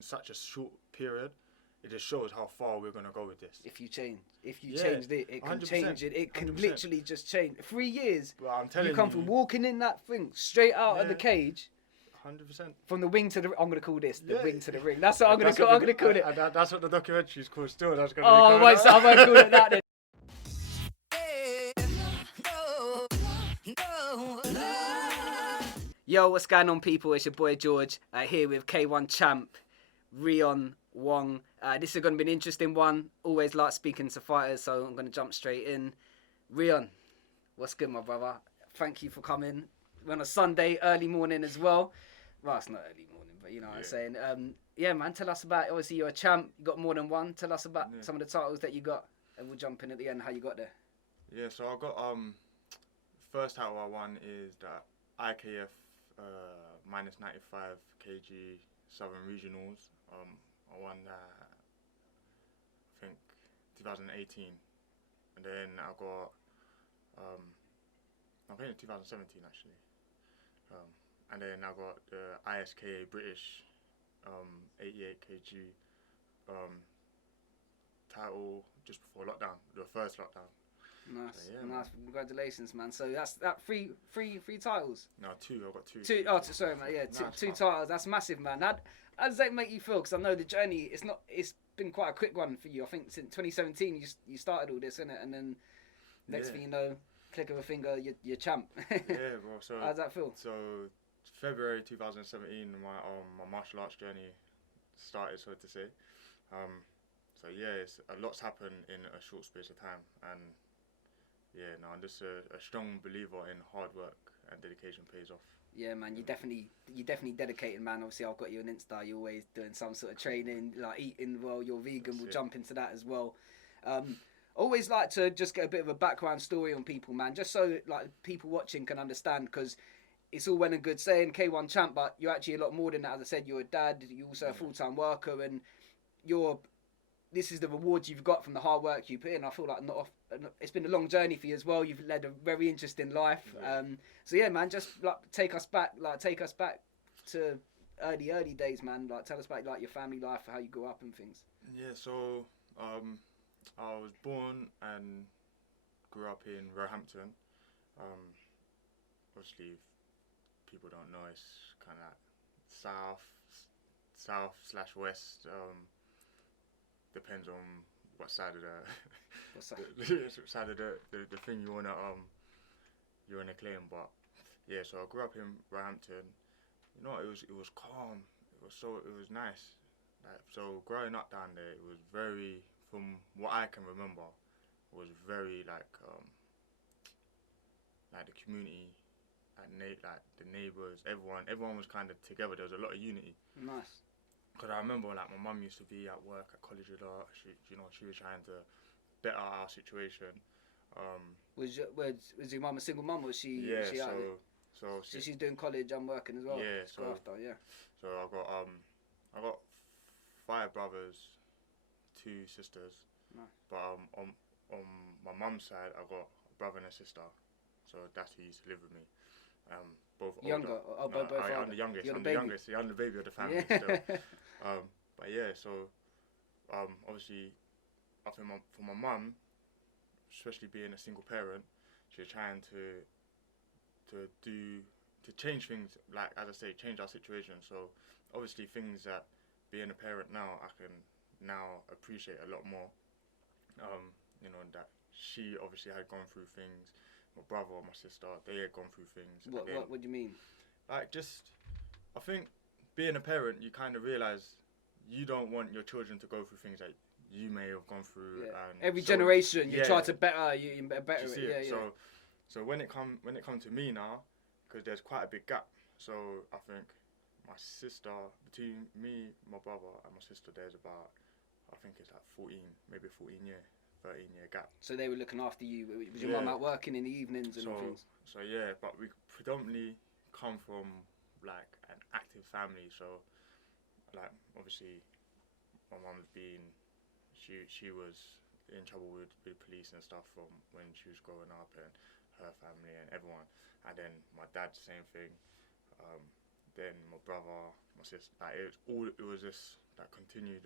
such a short period, it just shows how far we're gonna go with this. If you changed it, it can 100%, change it. It can 100%. literally just change. 3 years. Well, I'm telling you come from walking in that thing straight out of the cage. 100%. From the wing to the, I'm gonna call this the wing to the ring. That's what I'm gonna call it. That's what the documentary's called. Still, that's gonna. Oh, wait, so I won't call it that then. Yo, what's going on, people? It's your boy George here with K1 champ Reon Wong. This is going to be an interesting one. Always like speaking to fighters, so I'm going to jump straight in. Reon, what's good, my brother? Thank you for coming. We're on a Sunday, early morning as well. Well, it's not early morning, but you know what I'm saying. Yeah, man, tell us about, obviously you're a champ, you got more than one. Tell us about some of the titles that you got, and we'll jump in at the end how you got there. Yeah, so I got, first title I won is the IKF minus 95 kg Southern Regionals. I won that, I think, 2018. And then I got, I think in 2017 actually. And then I got the ISKA British 88 kg title just before lockdown, the first lockdown. Nice, so, yeah, nice. Man. Congratulations, man. So that's three titles. No, two. I got two. Sorry, man. Yeah, two titles. That's massive, man. How does that make you feel? Because I know the journey. It's been quite a quick one for you. I think since 2017 you started all this, innit? And then next thing you know, click of a finger, you're champ. Yeah, bro. So how does that feel? So February 2017, my martial arts journey started, so to say. So yeah, a lot's happened in a short space of time, and yeah, no, I'm just a strong believer in hard work and dedication pays off. Yeah, man, you're definitely dedicated, man. Obviously, I've got you on Insta. You're always doing some sort of training, like eating well. You're vegan. We'll jump into that as well. Always like to just get a bit of a background story on people, man, just so like people watching can understand, because it's all well and good saying K1 champ, but you're actually a lot more than that. As I said, you're a dad. You're also a full-time worker, and this is the rewards you've got from the hard work you put in. I feel like it's been a long journey for you as well. You've led a very interesting life. Yeah. So yeah, man, just like take us back to early days, man. Like tell us about like your family life, how you grew up and things. Yeah, so I was born and grew up in Roehampton. Obviously, if people don't know, it's kind of south/west. Depends on what side of the thing you wanna claim. But yeah, so I grew up in Roehampton. You know, it was calm. It was nice. Like, so growing up down there, it was very, from what I can remember, it was very like the community, like the neighbours, everyone was kind of together. There was a lot of unity. Nice. Because I remember, like, my mum used to be at work at college with her. She was trying to better our situation. Was your mum a single mum, or was she? Yeah. So she's doing college and working as well. Yeah. So I got 5 brothers, 2 sisters. Nice. But on my mum's side, I got a brother and a sister. So that's who used to live with me. Both younger. older. Both I'm the youngest. You're I'm the the youngest. I'm the baby of the family still. But yeah, so obviously, I think for my mum, especially being a single parent, she was trying to change things, like, as I say, change our situation. So obviously things that being a parent now, I can now appreciate a lot more. You know, that she obviously had gone through things. My brother or my sister, they had gone through things. What do you mean? Like, just, I think being a parent, you kind of realise you don't want your children to go through things that you may have gone through. Yeah. And every generation, you try to better it. Yeah, yeah. So when it come to me now, because there's quite a big gap. So I think my sister, between me, my brother, and my sister, there's about, I think it's like 13-year gap. So they were looking after you. Was your mum out working in the evenings and things? So yeah, but we predominantly come from like an active family. So like, obviously my mum's she was in trouble with police and stuff from when she was growing up, and her family and everyone. And then my dad, same thing. Then my brother, my sister. Like, it was just that continued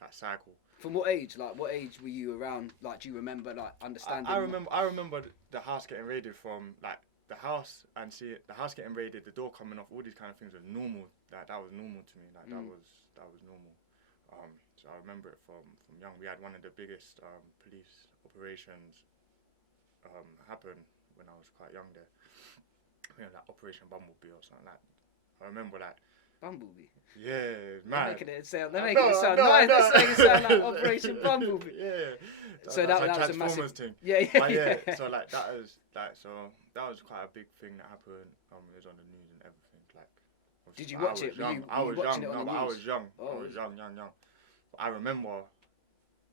that cycle. From what age? Like, what age were you around? Like, do you remember, like, understanding? I remember the house getting raided from, like, the house getting raided, the door coming off, all these kind of things were normal. That was normal to me. Like, that was normal. So I remember it from young. We had one of the biggest police operations happen when I was quite young there. You know, like Operation Bumblebee or something like. I remember like. Bumblebee. Yeah, They're man. making it sound nice. They're making it sound like Operation Bumblebee. Yeah. So that was a massive thing. Yeah. But yeah. So like that was quite a big thing that happened. It was on the news and everything. Like. Did you watch it? I was young. No, but I was young. Oh, I was young. But I remember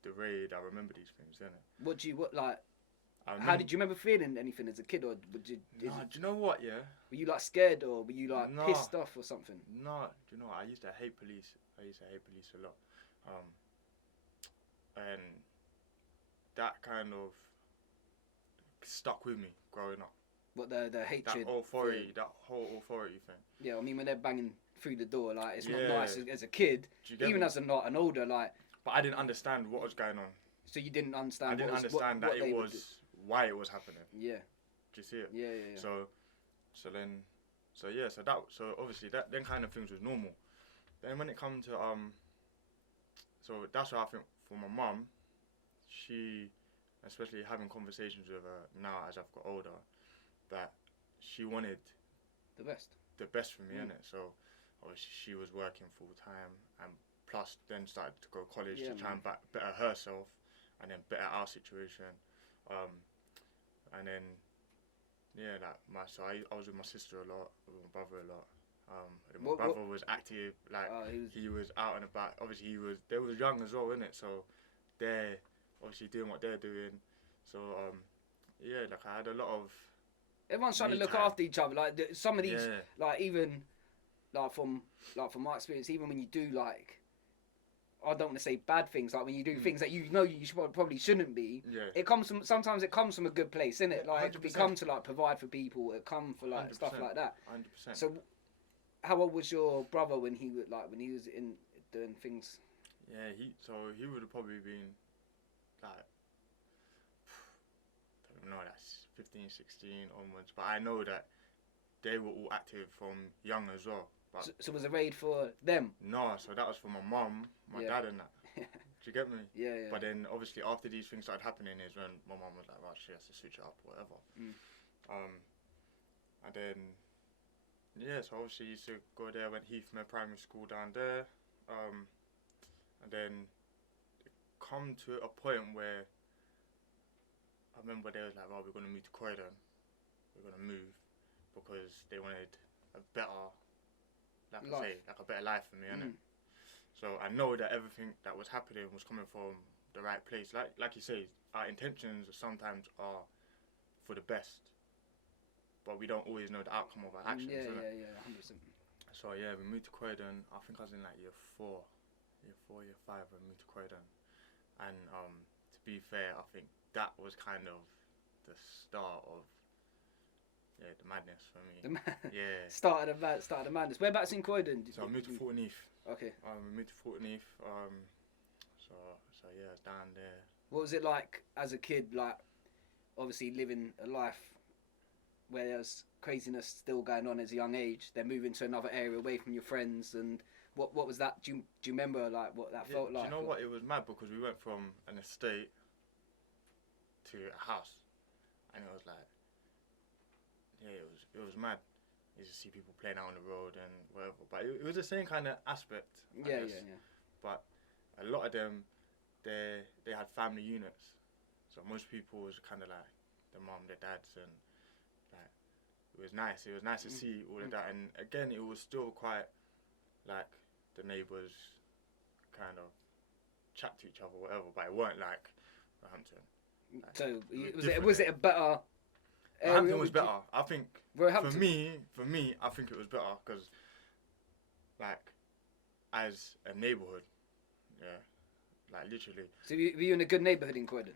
the raid. I remember these things, innit? How did you remember feeling anything as a kid, or would you? Do you know what? Yeah. Were you like scared, or were you like pissed off or something? No, do you know what? I used to hate police. A lot, and that kind of stuck with me growing up. What the hatred? That whole authority thing. Yeah, I mean when they're banging through the door, like it's not Yeah. nice as a kid, even me? as an older, like. But I didn't understand what was going on. So you didn't understand. I didn't understand that it was why it was happening. Yeah. Do you see it? Yeah. So obviously that then kind of things was normal. Then when it comes to so that's why I think for my mum, she, especially having conversations with her now as I've got older, that she wanted the best for me, innit? So obviously she was working full time and plus then started to go to college to try and better herself and then better our situation. And then I was with my sister a lot, with my brother a lot. My brother was active, like he was out and about. Obviously they was young as well, innit? So they're obviously doing what they're doing. So like I had a lot of. Everyone's trying to look after each other. Like some of these, like even, like from my experience, even when you do like. I don't want to say bad things, like when you do things that you know you probably shouldn't be. Yeah. Sometimes it comes from a good place, innit? Like 100%. it come to like provide for people. It come for like 100%. stuff like that. 100%. So, how old was your brother when he was in doing things? Yeah, he would have probably been like I don't know, that's 15, 16 onwards. But I know that they were all active from young as well. But so was a raid for them? No, so that was for my mum, my dad and that. Do you get me? Yeah. But then obviously after these things started happening is when my mum was like, right, she has to switch it up or whatever. And then, so obviously used to go there, went Heathmere Primary School down there. And then it come to a point where I remember they was like, well, we're going to move to Croydon. We're going to move because they wanted a better... like a better life for me, innit? So I know that everything that was happening was coming from the right place. Like you say, our intentions sometimes are for the best, but we don't always know the outcome of our actions. Yeah, 100%. So we moved to Croydon. I think I was in like year 5 when we moved to Croydon. And to be fair, I think that was kind of the start of the madness for me. Start of the madness. Whereabouts in Croydon? So I moved to Fort Neath. Okay. We moved to Fort Neath. So it's down there. What was it like as a kid? Like, obviously living a life where there's craziness still going on as a young age. Then moving to another area away from your friends, and what was that? Do you remember like what that felt like? Do you know what? It was mad because we went from an estate to a house, and it was like. Yeah, it was mad. You just see people playing out on the road and whatever. But it was the same kind of aspect. I guess. But a lot of them, they had family units. So most people was kind of like the mum, the dads, and like it was nice. It was nice to see all of that. And again, it was still quite like the neighbours kind of chat to each other, whatever. But it weren't like Hampton. Like, so was it a better? Hampton was better. I think for me, I think it was better because, like, as a neighbourhood, like literally. So were you in a good neighbourhood in Croydon?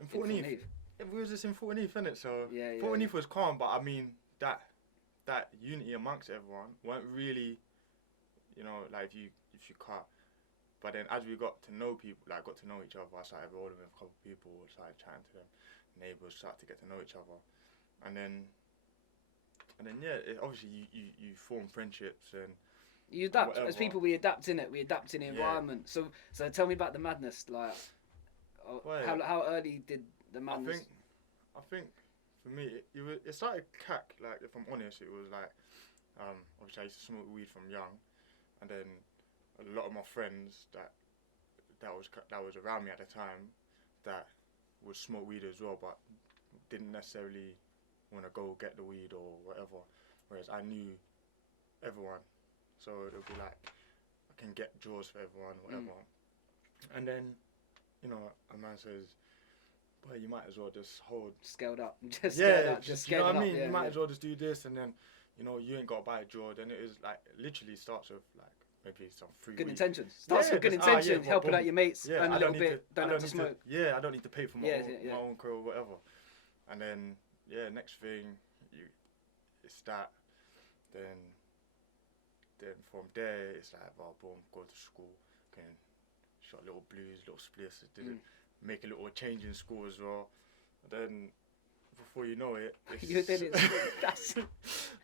In Fort Neath. We was just in Fort Neath, innit? So Fort Neath was calm, but I mean that unity amongst everyone weren't really, like if you can't. But then as we got to know people, like got to know each other, I started rolling with a couple of people, started chatting to them, neighbours, started to get to know each other, and then yeah, obviously you form friendships and you adapt whatever. as people. We adapt in it. We adapt in the environment. So tell me about the madness. Like, how early did the madness? I think for me it started cack. Like if I'm honest, it was like obviously I used to smoke weed from young, and then a lot of my friends that was around me at the time that would smoke weed as well, but didn't necessarily want to go get the weed or whatever. Whereas I knew everyone, so it would be like I can get draws for everyone, whatever. And then, you know, a man says, "Boy, you might as well just hold scaled up, just scaled up, just you know what I mean. Yeah, you might as well just do this, and then you know you ain't got to buy a draw." Then it is like literally starts with like maybe some free good weed. intentions. Starts with good intentions, helping out your mates, Yeah, earn a little bit, don't have to smoke. I don't need to pay for my own crew or whatever. And then next thing it's that. Then from there it's like, oh, boom, go to school, can shot little blues, little spliffs, make a little change in school as well. And then before you know it,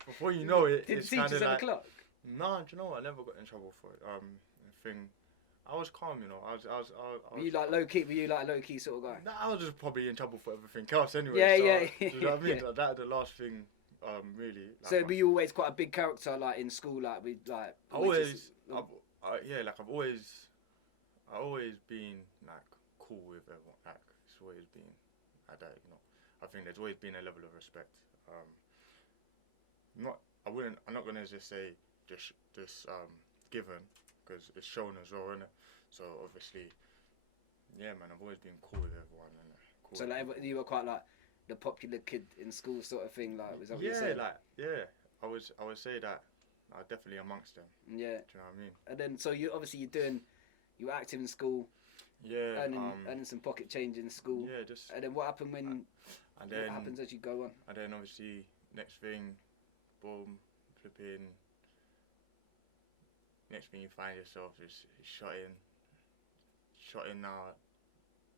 before you know it, didn't it's teachers kind of at like, the clock? No, do you know what? I never got in trouble for it. I was calm, you know. I was Were you like low key? Were you like a low key sort of guy? Nah, I was just probably in trouble for everything else anyway. Yeah. Do you know what I mean? Like, that the last thing, really. Like, so were you always quite a big character, like in school, like with like? I've always been like cool with everyone. Like it's always been like that, you know. I think there's always been a level of respect. I'm not gonna just say just given, because it's shown as well, innit? So obviously, yeah, man, I've always been cool with everyone. Cool so like you were quite like the popular kid in school sort of thing, like was that what you said? I would say that I'm definitely amongst them. Yeah. Do you know what I mean? And then so you were active in school. Yeah. Earning some pocket change in school. Yeah, just. And then what happened what happens as you go on? And then obviously next thing, boom, flipping. Next thing you find yourself is shot in now.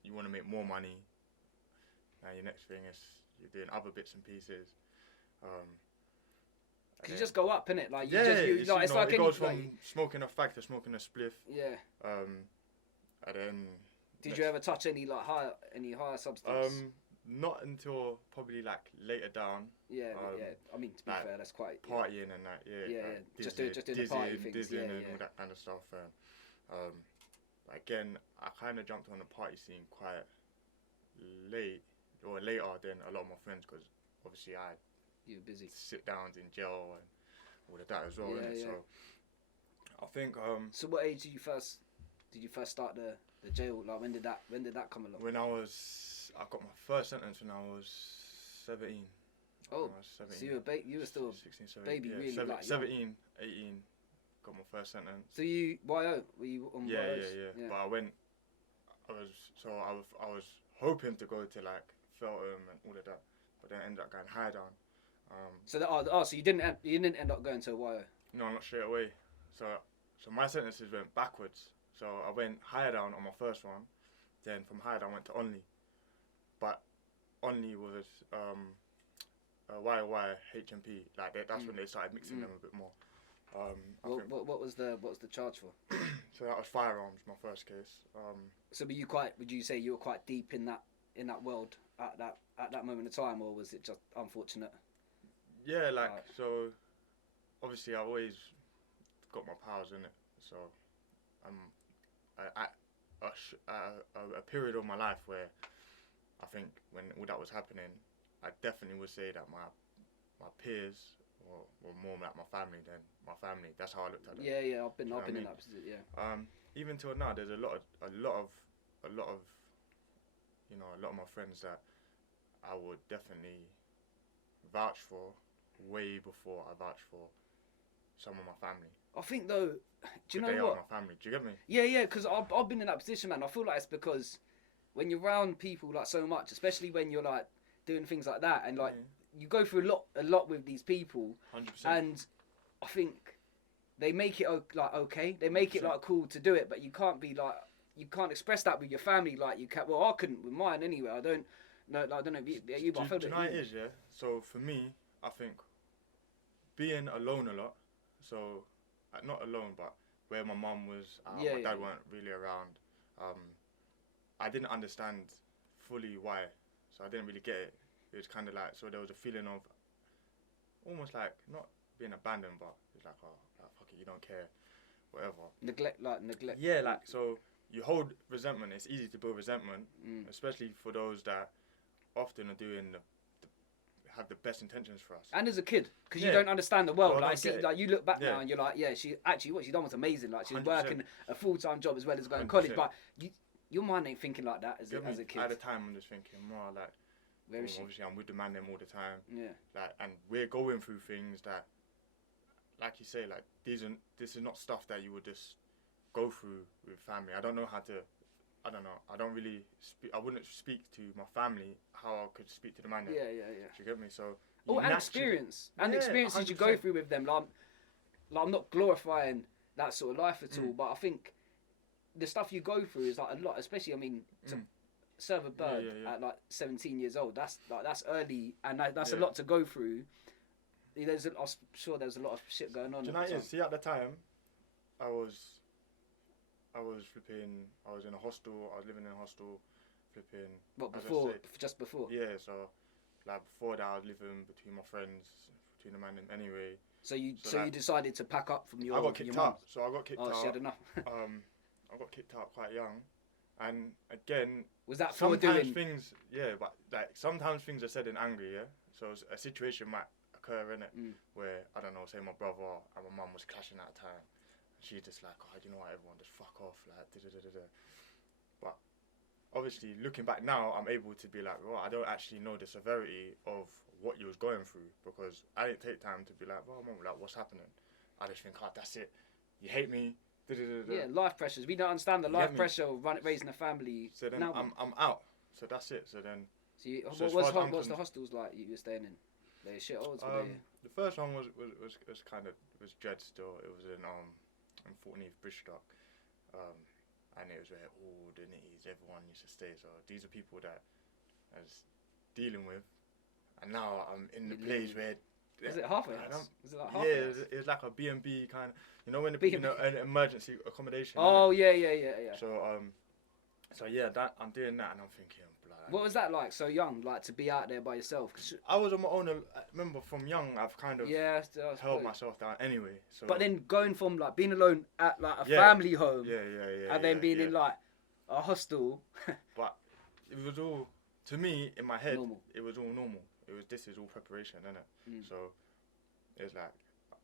You want to make more money. Now your next thing is you're doing other bits and pieces. Cause you just go up, innit? Like it goes from smoking a fag to smoking a spliff. Yeah. And then. Did you ever touch any higher substance? Not until probably like later down. Yeah. I mean, to be fair, that's quite partying and that. Yeah. Just doing the party things. And all that kind of stuff. Again, I kind of jumped on the party scene quite later than a lot of my friends, because obviously you were busy. Sit downs in jail and all of that as well. Yeah. So I think. So what age did you first start the jail? Like when did that come along? I got my first sentence when I was 17. Oh, so you were still 16, 17, baby, yeah, really, like 17, 18. Got my first sentence. So you YO? Were you on yeah, YOs? Yeah. But I was hoping to go to like Feltham and all of that, but then I ended up going higher down. So you didn't end up going to YO? No, not straight away. So my sentences went backwards. So I went higher down on my first one, then from higher down I went to Only. But Only was YY, HMP. Like that's when they started mixing them a bit more. What was the charge for? So that was firearms, my first case. So would you say you were quite deep in that world at that moment of time, or was it just unfortunate? Yeah, so obviously I always got my powers in it. So a period of my life where I think when all that was happening, I definitely would say that my peers were more like my family than my family. That's how I looked at it. Yeah. I've been in that position. Yeah. Even till now, there's a lot of my friends that I would definitely vouch for way before I vouch for some of my family. I think though, do you know what? They are my family. Do you get me? Yeah. Because I've been in that position, man. I feel like it's because when you're around people like so much, especially when you're like doing things like that, and like you go through a lot with these people, 100%. and I think they make it like okay, they make it like cool to do it, but you can't be like, you can't express that with your family like you can. Well, I couldn't with mine anyway. I don't know. Like, I don't know if you but I felt do you know what it is, yeah? So for me, I think being alone a lot. So not alone, but where my mum was, my dad weren't really around. I didn't understand fully why, so I didn't really get it. It was kind of like, so there was a feeling of almost like not being abandoned, but it's like, oh, fuck it, you don't care, whatever. Neglect. Yeah, like, so you hold resentment. It's easy to build resentment, especially for those that often are doing have the best intentions for us. And as a kid, because you don't understand the world. Well, like, like you look back now and you're like, yeah, she actually what she done was amazing. Like, she was 100%. working a full-time job as well as going to college. But your mind ain't thinking like that as a kid. At the time, I'm just thinking more like, obviously I'm with the man them all the time. Yeah. Like, and we're going through things that, like you say, like this is not stuff that you would just go through with family. I don't know how to. I don't know. I don't really speak. I wouldn't speak to my family how I could speak to the man. Yeah. Do you get me? So. And experience. And experiences 100%. You go through with them. Like, I'm not glorifying that sort of life at all, but I think the stuff you go through is like a lot. Especially, I mean, to serve a bird at like 17 years old. That's early, and that's a lot to go through. I'm sure there's a lot of shit going on. Do you know what it is? See, at the time, I was flipping. I was in a hostel. I was living in a hostel, flipping. What before? Just before? Yeah. So, like before that, I was living between my friends, between the man and anyway. So you decided to pack up from your. I got kicked out. So I got kicked out. Oh, she had enough. I got kicked out quite young, and again. Was that for sometimes doing? Things, but like sometimes things are said in anger, yeah. So a situation might occur in it where I don't know, say my brother and my mum was clashing at a time. She's just like, oh, you know what, everyone just fuck off, like, da-da-da-da-da. But obviously, looking back now, I'm able to be like, well, I don't actually know the severity of what you was going through because I didn't take time to be like, well, mum, like, what's happening? I just think, oh, that's it. You hate me. Da-da-da-da. Yeah, life pressures. We don't understand the life pressure of raising a family. So then I'm out. So that's it. So then. So what's the hostels like you were staying in? They shit holes. The first one was kind of dread still. It was in Fortney Bristol, and it was where all the nitties, everyone used to stay. So these are people that I was dealing with, and now I'm in the place where. Is it halfway house? Is it like halfway house? Yeah, it's like a B&B kind of. You know when the people an emergency accommodation. Oh yeah. So yeah, that I'm doing that, and I'm thinking. What was that like? So young, like to be out there by yourself. I was on my own. I remember from young, I've kind of held myself down anyway. So. But then going from like being alone at like a family home, and then being in like a hostel. But it was all to me in my head. Normal. It was all normal. This is all preparation, isn't it? So it's like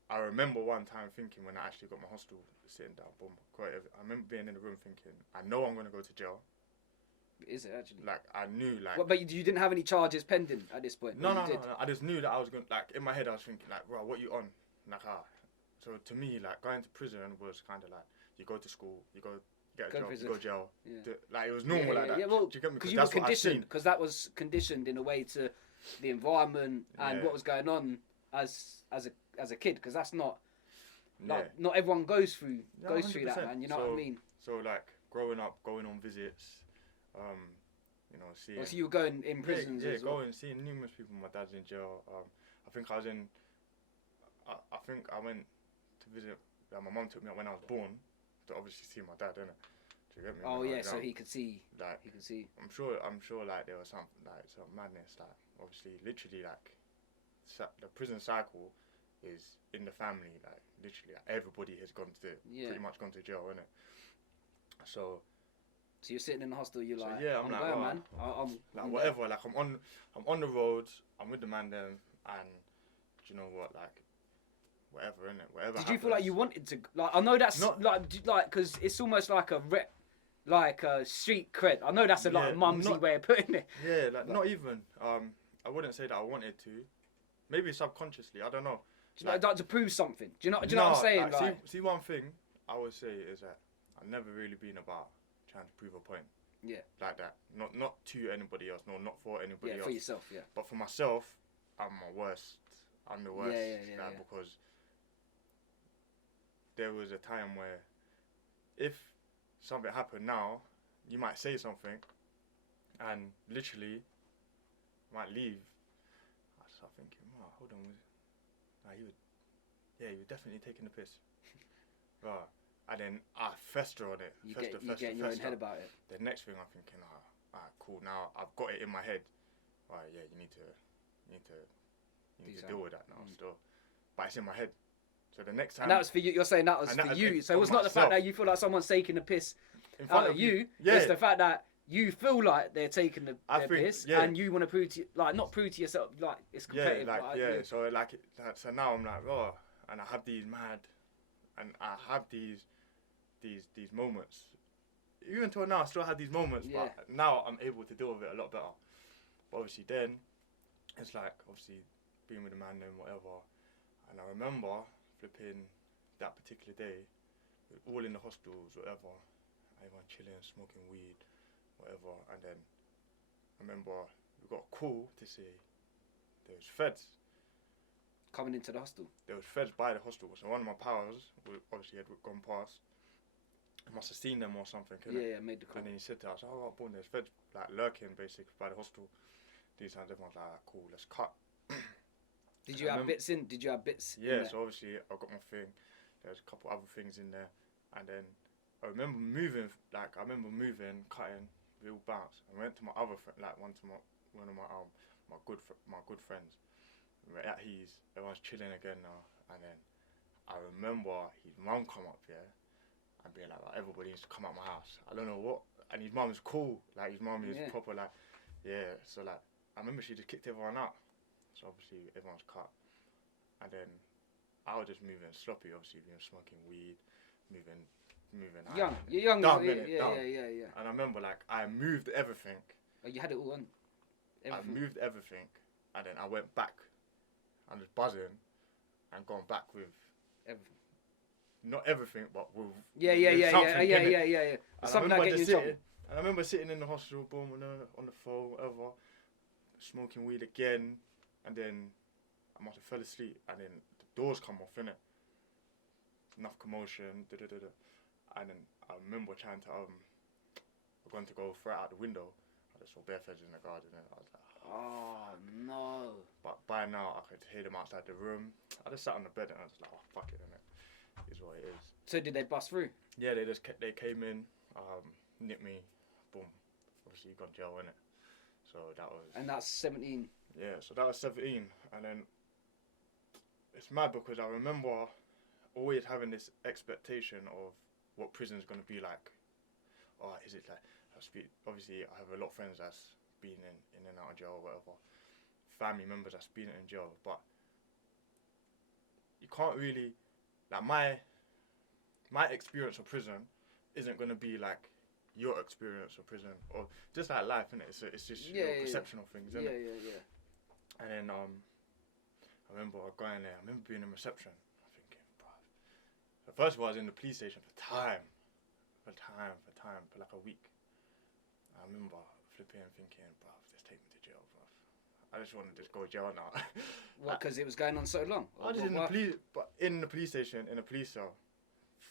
I remember one time thinking when I actually got my hostel sitting down. Boom. I remember being in the room thinking, I know I'm gonna go to jail. Is it actually? Like I knew, like. But you didn't have any charges pending at this point. No. I just knew that I was going. Like in my head, I was thinking, like, bro, what you on? Like, So to me, like going to prison was kind of like you go to school, you go get a job, you go to jail. Yeah. Like it was normal like that. Yeah, well, because you were conditioned. Because that was conditioned in a way to the environment and what was going on as a kid. Because that's not. Like, not everyone goes through that, man. You know what I mean? So like growing up, going on visits. You know, seeing. So you were going in prisons? Yeah, going seeing numerous people. My dad's in jail. I think I was in. I think I went to visit. My mum took me out when I was born to obviously see my dad, innit? Do you get me? Oh yeah, so he could see. Like he could see. I'm sure. Like there was some madness. Like obviously, literally, like the prison cycle is in the family. Like literally, like, everybody has gone to pretty much gone to jail, innit? So you're sitting in the hostel. You're like, I'm like, going, man. I'm like whatever. Like I'm on the road. I'm with the man then, and do you know what? Like whatever, innit? Whatever. Did you feel like you wanted to? Like I know that's not like because it's almost like a street cred. I know that's a like mumsy way of putting it. Yeah, like not even. I wouldn't say that I wanted to. Maybe subconsciously. I don't know. Like to prove something. Do you know what I'm saying? Like, see one thing I would say is that I've never really been about trying to prove a point. Yeah. Like that. Not to anybody else. No, not for anybody else. Yeah, for yourself, yeah. But for myself, I'm my worst. I'm the worst. Yeah. Because there was a time where if something happened now, you might say something, and literally might leave. I start thinking, oh, hold on, nah, he was definitely taking the piss. Right. And then I fester on it. You get in your own head about it. The next thing I'm thinking, alright, cool. Now I've got it in my head. Alright, yeah, you need to deal with that now still. But it's in my head. So the next time. And that was for you. You're saying that was for you. So it was not the fact that you feel like someone's taking the piss out of you. Yeah. It's the fact that you feel like they're taking the piss, and you want to prove to not prove to yourself like it's competitive. Yeah, So so now I'm like, oh, and I have these moments. Even till now, I still have these moments, but now I'm able to deal with it a lot better. But obviously then, it's like obviously being with a man and whatever, and I remember flipping that particular day, all in the hostels, whatever, everyone chilling, smoking weed, whatever, and then I remember we got a call to say there was feds coming into the hostel. There was feds by the hostel, so one of my pals obviously had gone past. I must have seen them or something. Yeah, made the call. And then he said to us, "Oh, boy, there's feds like lurking basically by the hostel." These times everyone's like, "Cool, let's cut." Did you have bits in? Did you have bits? Yeah, so obviously I got my thing. There's a couple other things in there, and then I remember moving, cutting, we all bounced. I went to my other friend, one of my good friends. We're at his, everyone's chilling again now, and then I remember his mum come up here and be like, everybody needs to come out my house. I don't know what, and his mum is cool, like his mum is proper, like, yeah. So like, I remember she just kicked everyone out. So obviously everyone's cut, and then I was just moving sloppy. Obviously, smoking weed, moving. Young, you're young. Dumb, yeah. And I remember like I moved everything. Oh, you had it all on. Everything. I moved everything, and then I went back. I'm just buzzing, and gone back with everything. Not everything, but with yeah. Something like getting in trouble. And I remember sitting in the hospital, boom, on the phone, whatever, smoking weed again, and then I must have fell asleep, and then the doors come off, innit? Enough commotion, and then I remember trying to I'm going to go throw it out the window. I just saw bare feds in the garden, and I was like, oh no. But by now I could hear them outside the room. I just sat on the bed and I was like, oh fuck it, innit? Is what it is. So did they bust through? Yeah, they came in, nipped me, boom. Obviously you got jail, innit? So that was. And that's 17. Yeah, so that was 17, and then it's mad because I remember always having this expectation of what prison's gonna be like. Or is it like? Obviously, I have a lot of friends that's been in and out of jail or whatever. Family members that's been in jail, but you can't really like my experience of prison isn't gonna be like your experience of prison, or just like life, innit? It's just your perception of things, innit? Yeah. And then I remember going there. I remember being in reception. I'm thinking, bruv. So first of all, I was in the police station for like a week. I remember flipping and thinking, bruv, just take me to jail, bruv. I just want to just go to jail now. What? Because it was going on so long. I was in the police station, in a police cell,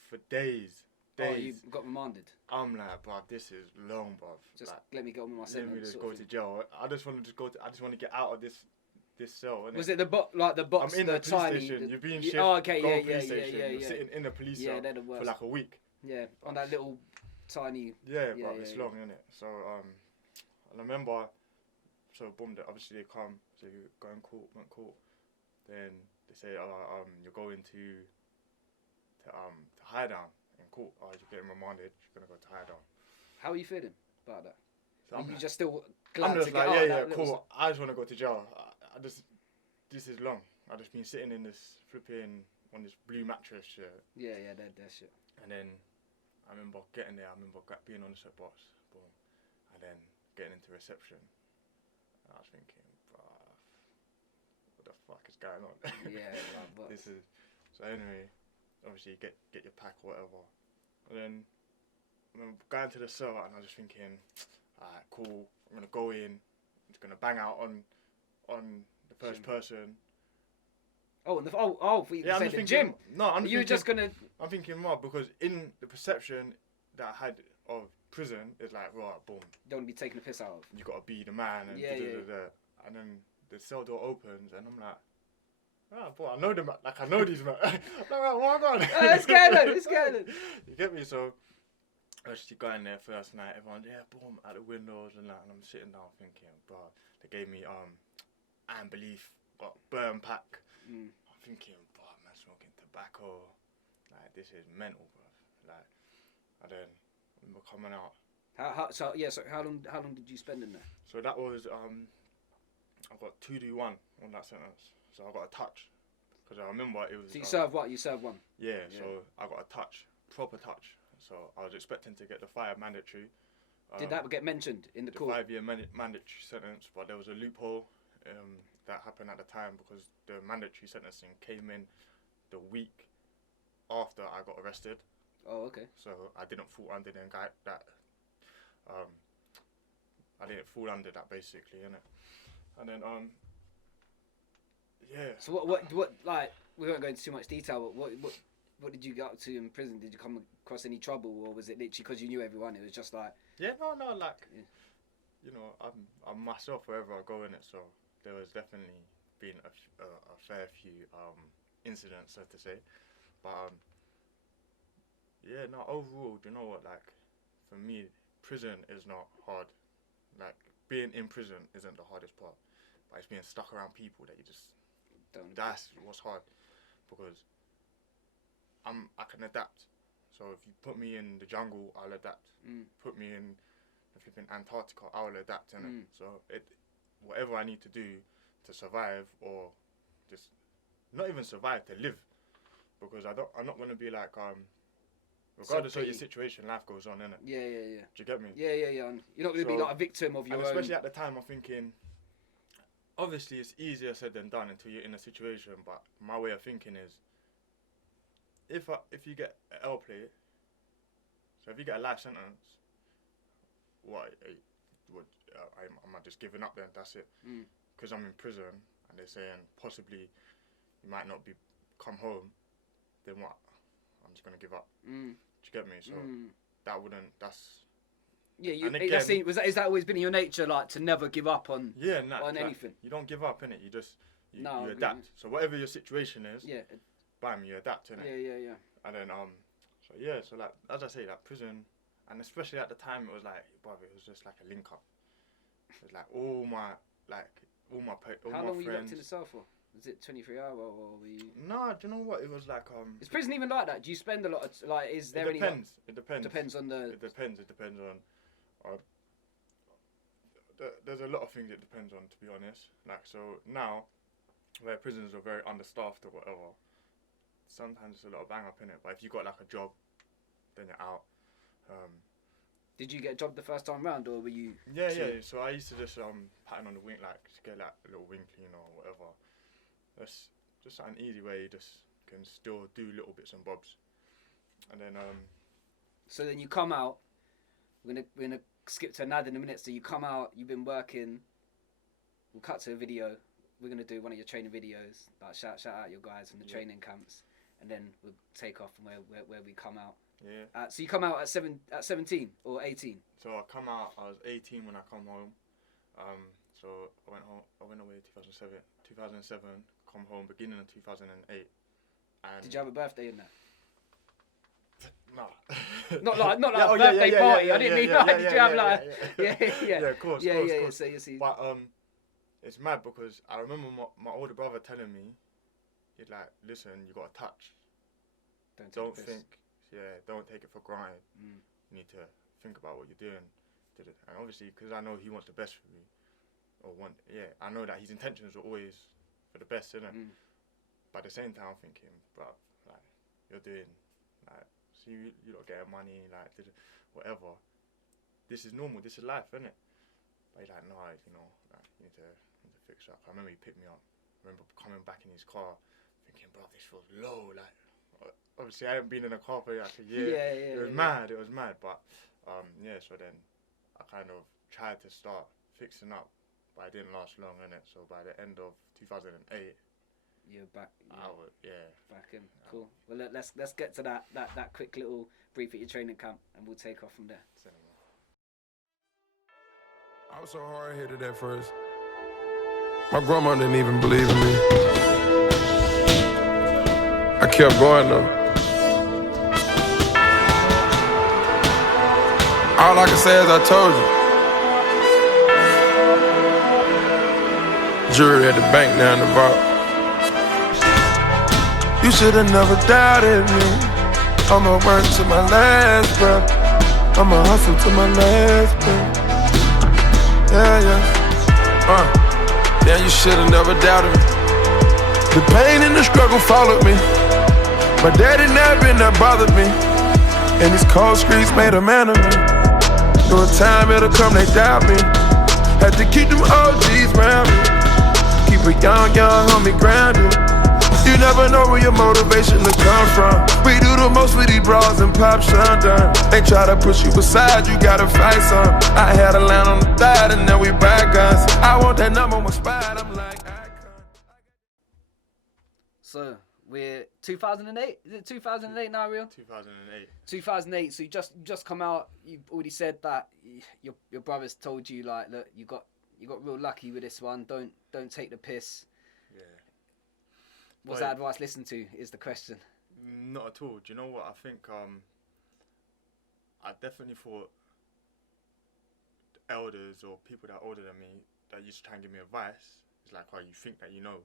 for days. Oh, you got remanded. I'm like, bruv, this is long, bruv. Just let me get on with my sentence. Let me just go to jail. I just want to get out of this cell. Innit? Was it the box? I'm in the police tiny, station. You're being shipped. Oh, okay, You're sitting in the police cell for like a week. Yeah, on that little tiny. Yeah, but it's long, isn't it? So and I remember, so boom, obviously they come, so you go in court, then they say, you're going to high down in court. Oh, you're getting remanded. You're gonna go to high down. How are you feeling about that? So are you just still glad I'm just to get like, out? Cool. I just want to go to jail. This is long. I just been sitting in this flipping on this blue mattress shit. Yeah, that shit. And then I remember getting there. I remember being on the soapbox, boom, and then getting into reception. And I was thinking, bruh, what the fuck is going on? Yeah, but this is so. Anyway, obviously get your pack or whatever, and then I remember going to the cell and I was just thinking, alright, cool. I'm gonna go in. I'm just gonna bang out on the first person. Oh, you Yeah, I'm say just the thinking. gym. No, I'm You were thinking. just gonna. I'm thinking more because in the perception that I had of prison is like, right, boom, Don't be taking the piss out of. you gotta be the man and Yeah, yeah. and then the cell door opens and I'm like, ah, boy, I know them, like I know these men. I'm like, oh my god. It's going. It's going. You get me? So I was just going there first night. Everyone, yeah, boom, at the windows and that, and I'm sitting down thinking, bro, they gave me Iron Belief, got burn pack. I'm thinking, bro, man, smoking tobacco, like this is mental, bro. Like, and then we're coming out. So how long did you spend in there? So that was I got 2D1 on that sentence. So I got a touch because I remember it was. So you served what? You served one. Yeah, so I got a touch, proper touch. So I was expecting to get the 5 mandatory. Did that get mentioned in the court? 5-year mandatory sentence, but there was a loophole that happened at the time because the mandatory sentencing came in the week after I got arrested. Oh, okay. So I didn't fall under that. I didn't fall under that basically, innit? And then yeah. So what like we won't go into too much detail, but what did you get up to in prison? Did you come across any trouble, or was it literally because you knew everyone? It was just like no, like you know, I'm myself wherever I go in it. So there was definitely been a fair few incidents, so to say, but yeah, no. Overall, do you know what? Like for me, prison is not hard. Like being in prison isn't the hardest part, but it's being stuck around people that you just don't. That's what's hard because I can adapt. So if you put me in the jungle, I'll adapt. Put me in the flipping Antarctica, I'll adapt. So whatever I need to do to survive or just not even survive, to live, because I'm not gonna be like regardless of your situation, life goes on, innit? Yeah. Do you get me? Yeah. You're not gonna be like a victim of your own. Especially at the time, I'm thinking. Obviously, it's easier said than done until you're in a situation. But my way of thinking is, if you get an L plate, so if you get a life sentence, am I just giving up then? That's it. Because I'm in prison and they're saying possibly you might not come home. Then what? I'm just gonna give up. Do you get me? So that's. Yeah, is that always been in your nature, like to never give up on anything? You don't give up, innit? You adapt. So whatever your situation is, bam, you adapt, innit? Yeah. And then so like as I say, like prison, and especially at the time, it was like, brother, it was just like a link up. It was like all my How long were you locked in the cell for? Was it 23 hours or were you? No, do you know what? It was like Is prison even like that? Do you spend a lot of like? Is there any? It depends. Depends on the. It depends on. There's a lot of things it depends on, to be honest. Like so now, where prisons are very understaffed or whatever, sometimes it's a lot of bang up in it. But if you got like a job, then you're out. Did you get a job the first time round, or were you? Yeah. So I used to just pattern on the wing, like just get like a little wing cleaner or whatever. That's just an easy way you just can still do little bits and bobs. And then So then you come out. We're gonna skip to Nad in a minute. So you come out. You've been working. We'll cut to a video. We're gonna do one of your training videos. Like shout out your guys from the training camps, and then we'll take off from where we come out. Yeah. So you come out at 17 or 18. So I come out. I was 18 when I come home. So I went home. I went away 2007. Come home beginning of 2008. And did you have a birthday in there? No. Not like a birthday party. I didn't mean like. Did you have like? Yeah, of course. Yeah. So you see. But it's mad because I remember my older brother telling me, he'd like, listen, you got to touch. Don't think. Yeah, don't take it for granted. You need to think about what you're doing. And obviously, because I know he wants the best for me, I know that his intentions are always for the best, innit? But at the same time, I'm thinking, bro, like, you're doing, like, see, you're not getting money, like, whatever. This is normal, this is life, innit? But he's like, no, you know, like, you need to fix up. I remember he picked me up. I remember coming back in his car, thinking, bro, this feels low, like, obviously I hadn't been in a car for like a year. It was mad, but so then I kind of tried to start fixing up, but it didn't last long, innit? So by the end of 2008, You're back. I would, Back in. Cool. Well, let's get to that quick little brief at your training camp, and we'll take off from there. I was so hard-headed at first. My grandma didn't even believe in me. I kept going though. All I can say is I told you. Jury at the bank now in the vault. You should've never doubted me. I'ma work to my last breath. I'ma hustle to my last breath. Yeah, you should've never doubted me. The pain and the struggle followed me. My daddy never been that bothered me. And these cold streets made a man of me. Through a time it'll come, they doubt me. Had to keep them OGs round me. Keep a young homie grounded. You never know where your motivation to come from. We do the most with these bras and pop shundun. They try to push you aside, you gotta fight some. I had a line on the thigh and then we back guns. I want that number one spot, I'm like icon. So we're 2008. Is it 2008 now, Reon? 2008. 2008. So you just come out. You've already said that your brothers told you like, look, you got real lucky with this one. Don't take the piss. Yeah. Was that advice listened to? Is the question. Not at all. Do you know what? I think I definitely thought elders or people that are older than me that used to try and give me advice. It's like, oh, you think that you know.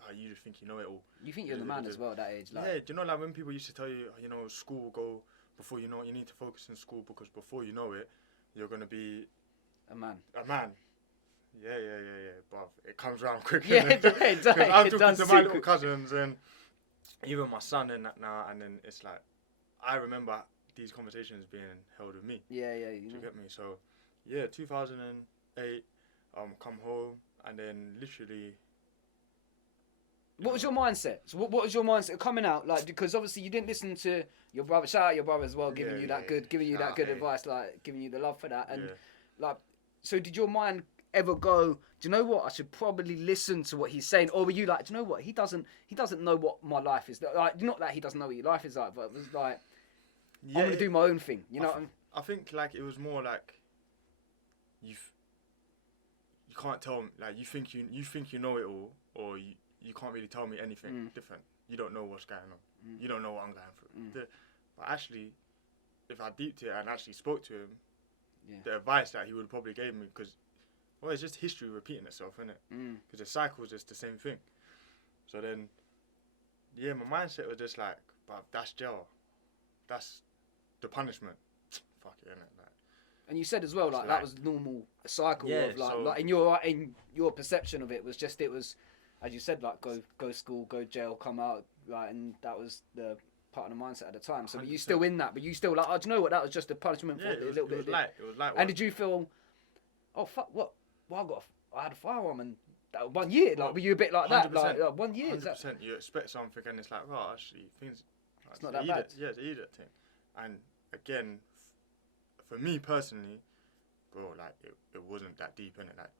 Oh, you just think you know it all. You think you're the man as well at that age. Like. Yeah, do you know like when people used to tell you, you know, school will go before you know it, you need to focus in school because before you know it, you're going to be a man. A man. Yeah. But it comes around quick. Yeah, it does. I'm talking to my little cousins and even my son and that now, and then it's like, I remember these conversations being held with me. Yeah. Do you get me? So, yeah, 2008, come home and then literally. What was your mindset? So what was your mindset coming out like? Because obviously you didn't listen to your brother. Shout out your brother as well, giving you that good advice, like giving you the love for that. And like, so did your mind ever go, do you know what? I should probably listen to what he's saying, or were you like, do you know what? He doesn't know what my life is like. Not that he doesn't know what your life is like, but it was like, I'm gonna do my own thing. You know. I think like it was more like you can't tell me, like you think you know it all, or you can't really tell me anything different. You don't know what's going on. You don't know what I'm going through. But actually, if I deeped it and actually spoke to him, the advice that he would probably gave me, because, well, it's just history repeating itself, isn't it? Because the cycle is just the same thing. So then, yeah, my mindset was just like, but that's jail. That's the punishment. Fuck it, innit? Like, and you said as well, like that was normal cycle of like in your perception of it was just as you said, like go school, go jail, come out, like, and that was the part of the mindset at the time. So were you still in that? But you still like, oh, do you know what? That was just a punishment for a little bit. It was like. And did you feel, oh fuck, what? Well, I had a firearm and that 1 year. Like, were you a bit like that? Like 1 year. 100%. You expect something, and it's like, oh, actually, things. It's not that bad. Yeah, it's an idiot thing. And again, for me personally, bro, like it wasn't that deep in it. Like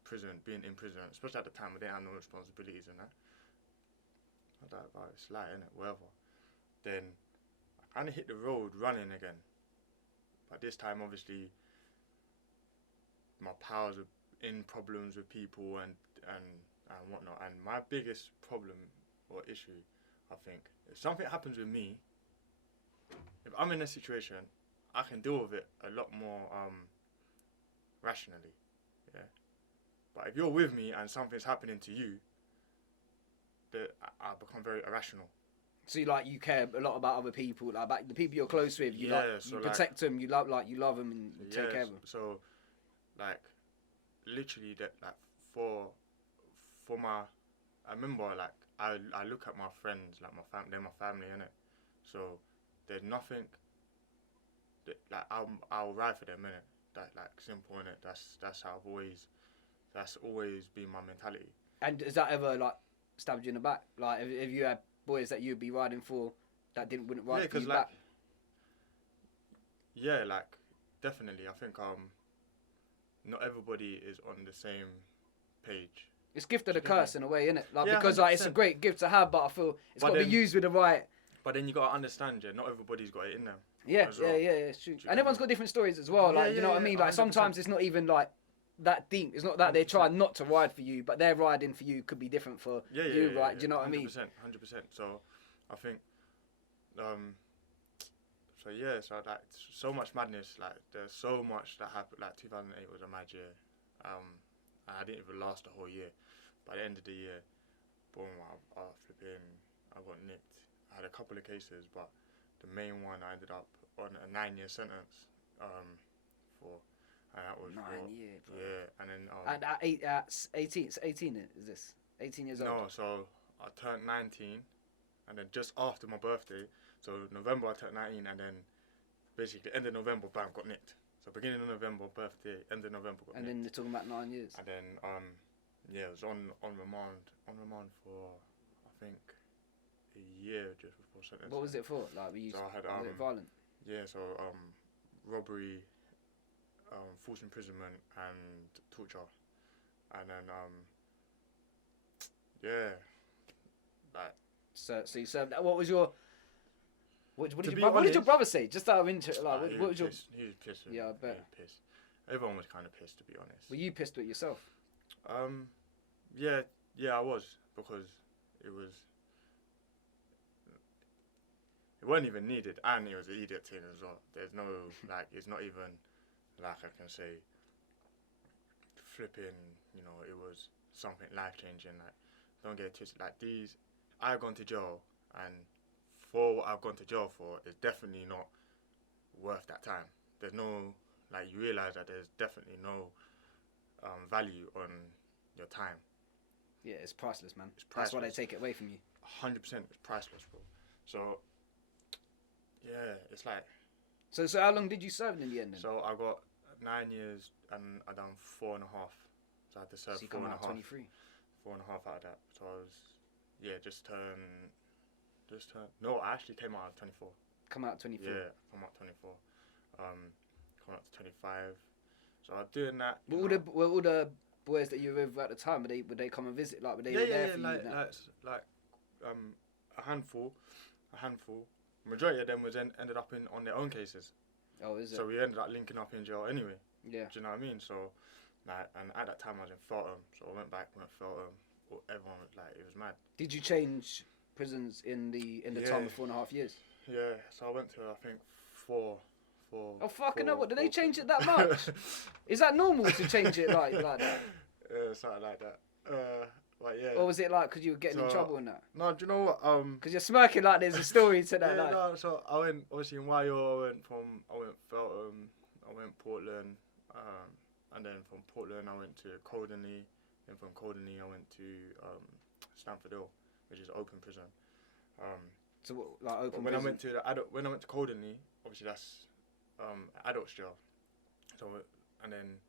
being in prison, especially at the time, I didn't have no responsibilities and that. I was like, oh, it's light, innit, whatever. Then I kind of hit the road running again. But this time, obviously, my pals were in problems with people and whatnot. And my biggest problem or issue, I think, if something happens with me, if I'm in a situation, I can deal with it a lot more rationally, yeah. But if you're with me and something's happening to you, I become very irrational. So you care a lot about other people, like about the people you're close with. You protect them. You love them and take care of them. So, like, literally that, like, for my, I remember, like, I look at my friends, like they're my family, innit? So there's nothing that, like, I'll ride for them, innit? That, like, simple, innit? That's how that's always been my mentality. And has that ever like stabbed you in the back? Like, if you had boys that you'd be riding for that wouldn't ride for you back? Yeah, like, definitely. I think not everybody is on the same page. It's gift of the curse in a way, innit? Like, Yeah, because like it's a 100%. great gift to have, but I feel it's got to be used with the right. But then you gotta understand, yeah, not everybody's got it in them. Yeah, as well. it's true. And everyone's got different stories as well. Like, you know what I mean? Like 100%. sometimes it's not even like that deep. It's not that they're trying not to ride for you, but their riding for you could be different for you, right? Do you know what I mean? 100%. So I think, so yeah, so like so much madness. Like there's so much that happened. Like 2008 was a mad year. And I didn't even last the whole year. By the end of the year, boom, I got nicked. I had a couple of cases, but the main one I ended up on a 9-year sentence. And that was 9 years, bro. Yeah, and then at 18, it's 18 is this? 18 years old. No, so I turned 19, and then just after my birthday, so November I turned 19, and then basically end of November, bam, got nicked. So beginning of November, birthday, end of November, got nicked. And then they're talking about 9 years. And then yeah, it was on remand for I think a year just before sentence. What was it for? Like, were you So I had was it violent? Yeah, so robbery, false imprisonment, and torture, and then yeah, like. So you served. What was your? What did your brother say? Just out of interest, like, what was your? He was pissed. Yeah, I bet. He was pissed. Everyone was kind of pissed, to be honest. Were you pissed with yourself? Yeah, I was, because it wasn't even needed, and it was an idiot thing as well. There's no, like, it's not even, like, I can say, flipping, you know, it was something life-changing. Like, don't get it twisted. Like, I've gone to jail, and for what I've gone to jail for, it's definitely not worth that time. There's no, like, you realise that there's definitely no value on your time. Yeah, it's priceless, man. It's priceless. That's why they take it away from you. 100%, it's priceless, bro. So, yeah, it's like. So how long did you serve in the end then? So I got 9 years and I done 4.5. So I had to serve 4.5. 23. 4.5 out of that. So I was, just turned. No, I actually came out at 24. Come out 24. Yeah, come out 24. Come out to 25. So I was doing that. Were all the boys that you were with at the time, would they come and visit? Like, were they there for you? Like a handful. Majority of them ended up on their own cases. Oh, is it? So we ended up linking up in jail anyway. Yeah. Do you know what I mean? So, like, and at that time I was in Feltham, so I went Feltham. Everyone was like, it was mad. Did you change prisons in the time of 4.5 years? Yeah. So I went to, I think, four. Oh fucking hell! What, did they change it that much? Is that normal to change it like that? Something like that. Like, yeah. Or was it like because you were getting in trouble and that? No, do you know what? Because you're smirking like there's a story to that. Yeah, like. no. So I went obviously in YO. I went Feltham. I went Portland. And then from Portland I went to Coldingley. Then from Coldingley I went to Stamford Hill, which is open prison. So what, like open when prison? When I went to Coldingley, obviously that's adults jail. So, and then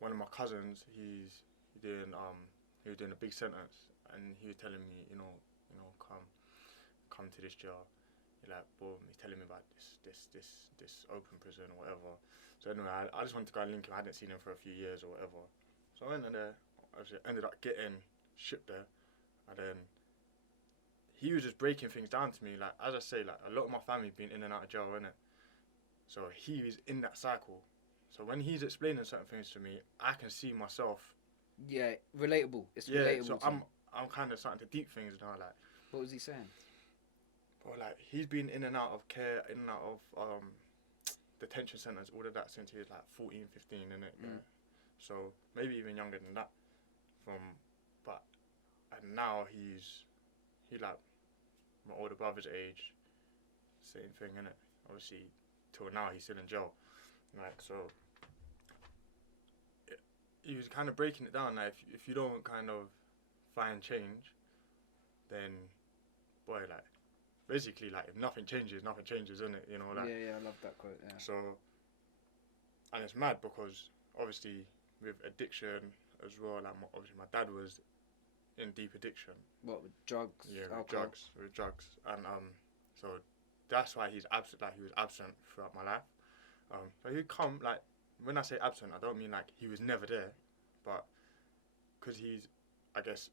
one of my cousins, he was doing a big sentence, and he was telling me, come to this jail. He's like, boom, he's telling me about this open prison or whatever. So anyway, I just wanted to go and link him. I hadn't seen him for a few years or whatever. So I went in there. I ended up getting shipped there, and then he was just breaking things down to me. Like, as I say, like, a lot of my family been in and out of jail, innit? So he was in that cycle. So when he's explaining certain things to me, I can see myself. Yeah, relatable. It's relatable. So I'm kind of starting to deep things now. Like, what was he saying? Well, like, he's been in and out of care, in and out of detention centres, all of that since he was like 14, 15, innit? Yeah. So maybe even younger than that. And now he like my older brother's age. Same thing, innit? Obviously, till now he's still in jail. Like, so he was kind of breaking it down. Like, if you don't kind of find change, then boy, like, basically, like, if nothing changes, isn't it? You know, like. Yeah, I love that quote. Yeah. So, and it's mad because obviously with addiction as well. Like, obviously my dad was in deep addiction. What, with drugs? Yeah, alcohol? with drugs, and so that's why he's absent. Like, he was absent throughout my life. So he'd come, like, when I say absent, I don't mean like he was never there, but because he's I guess,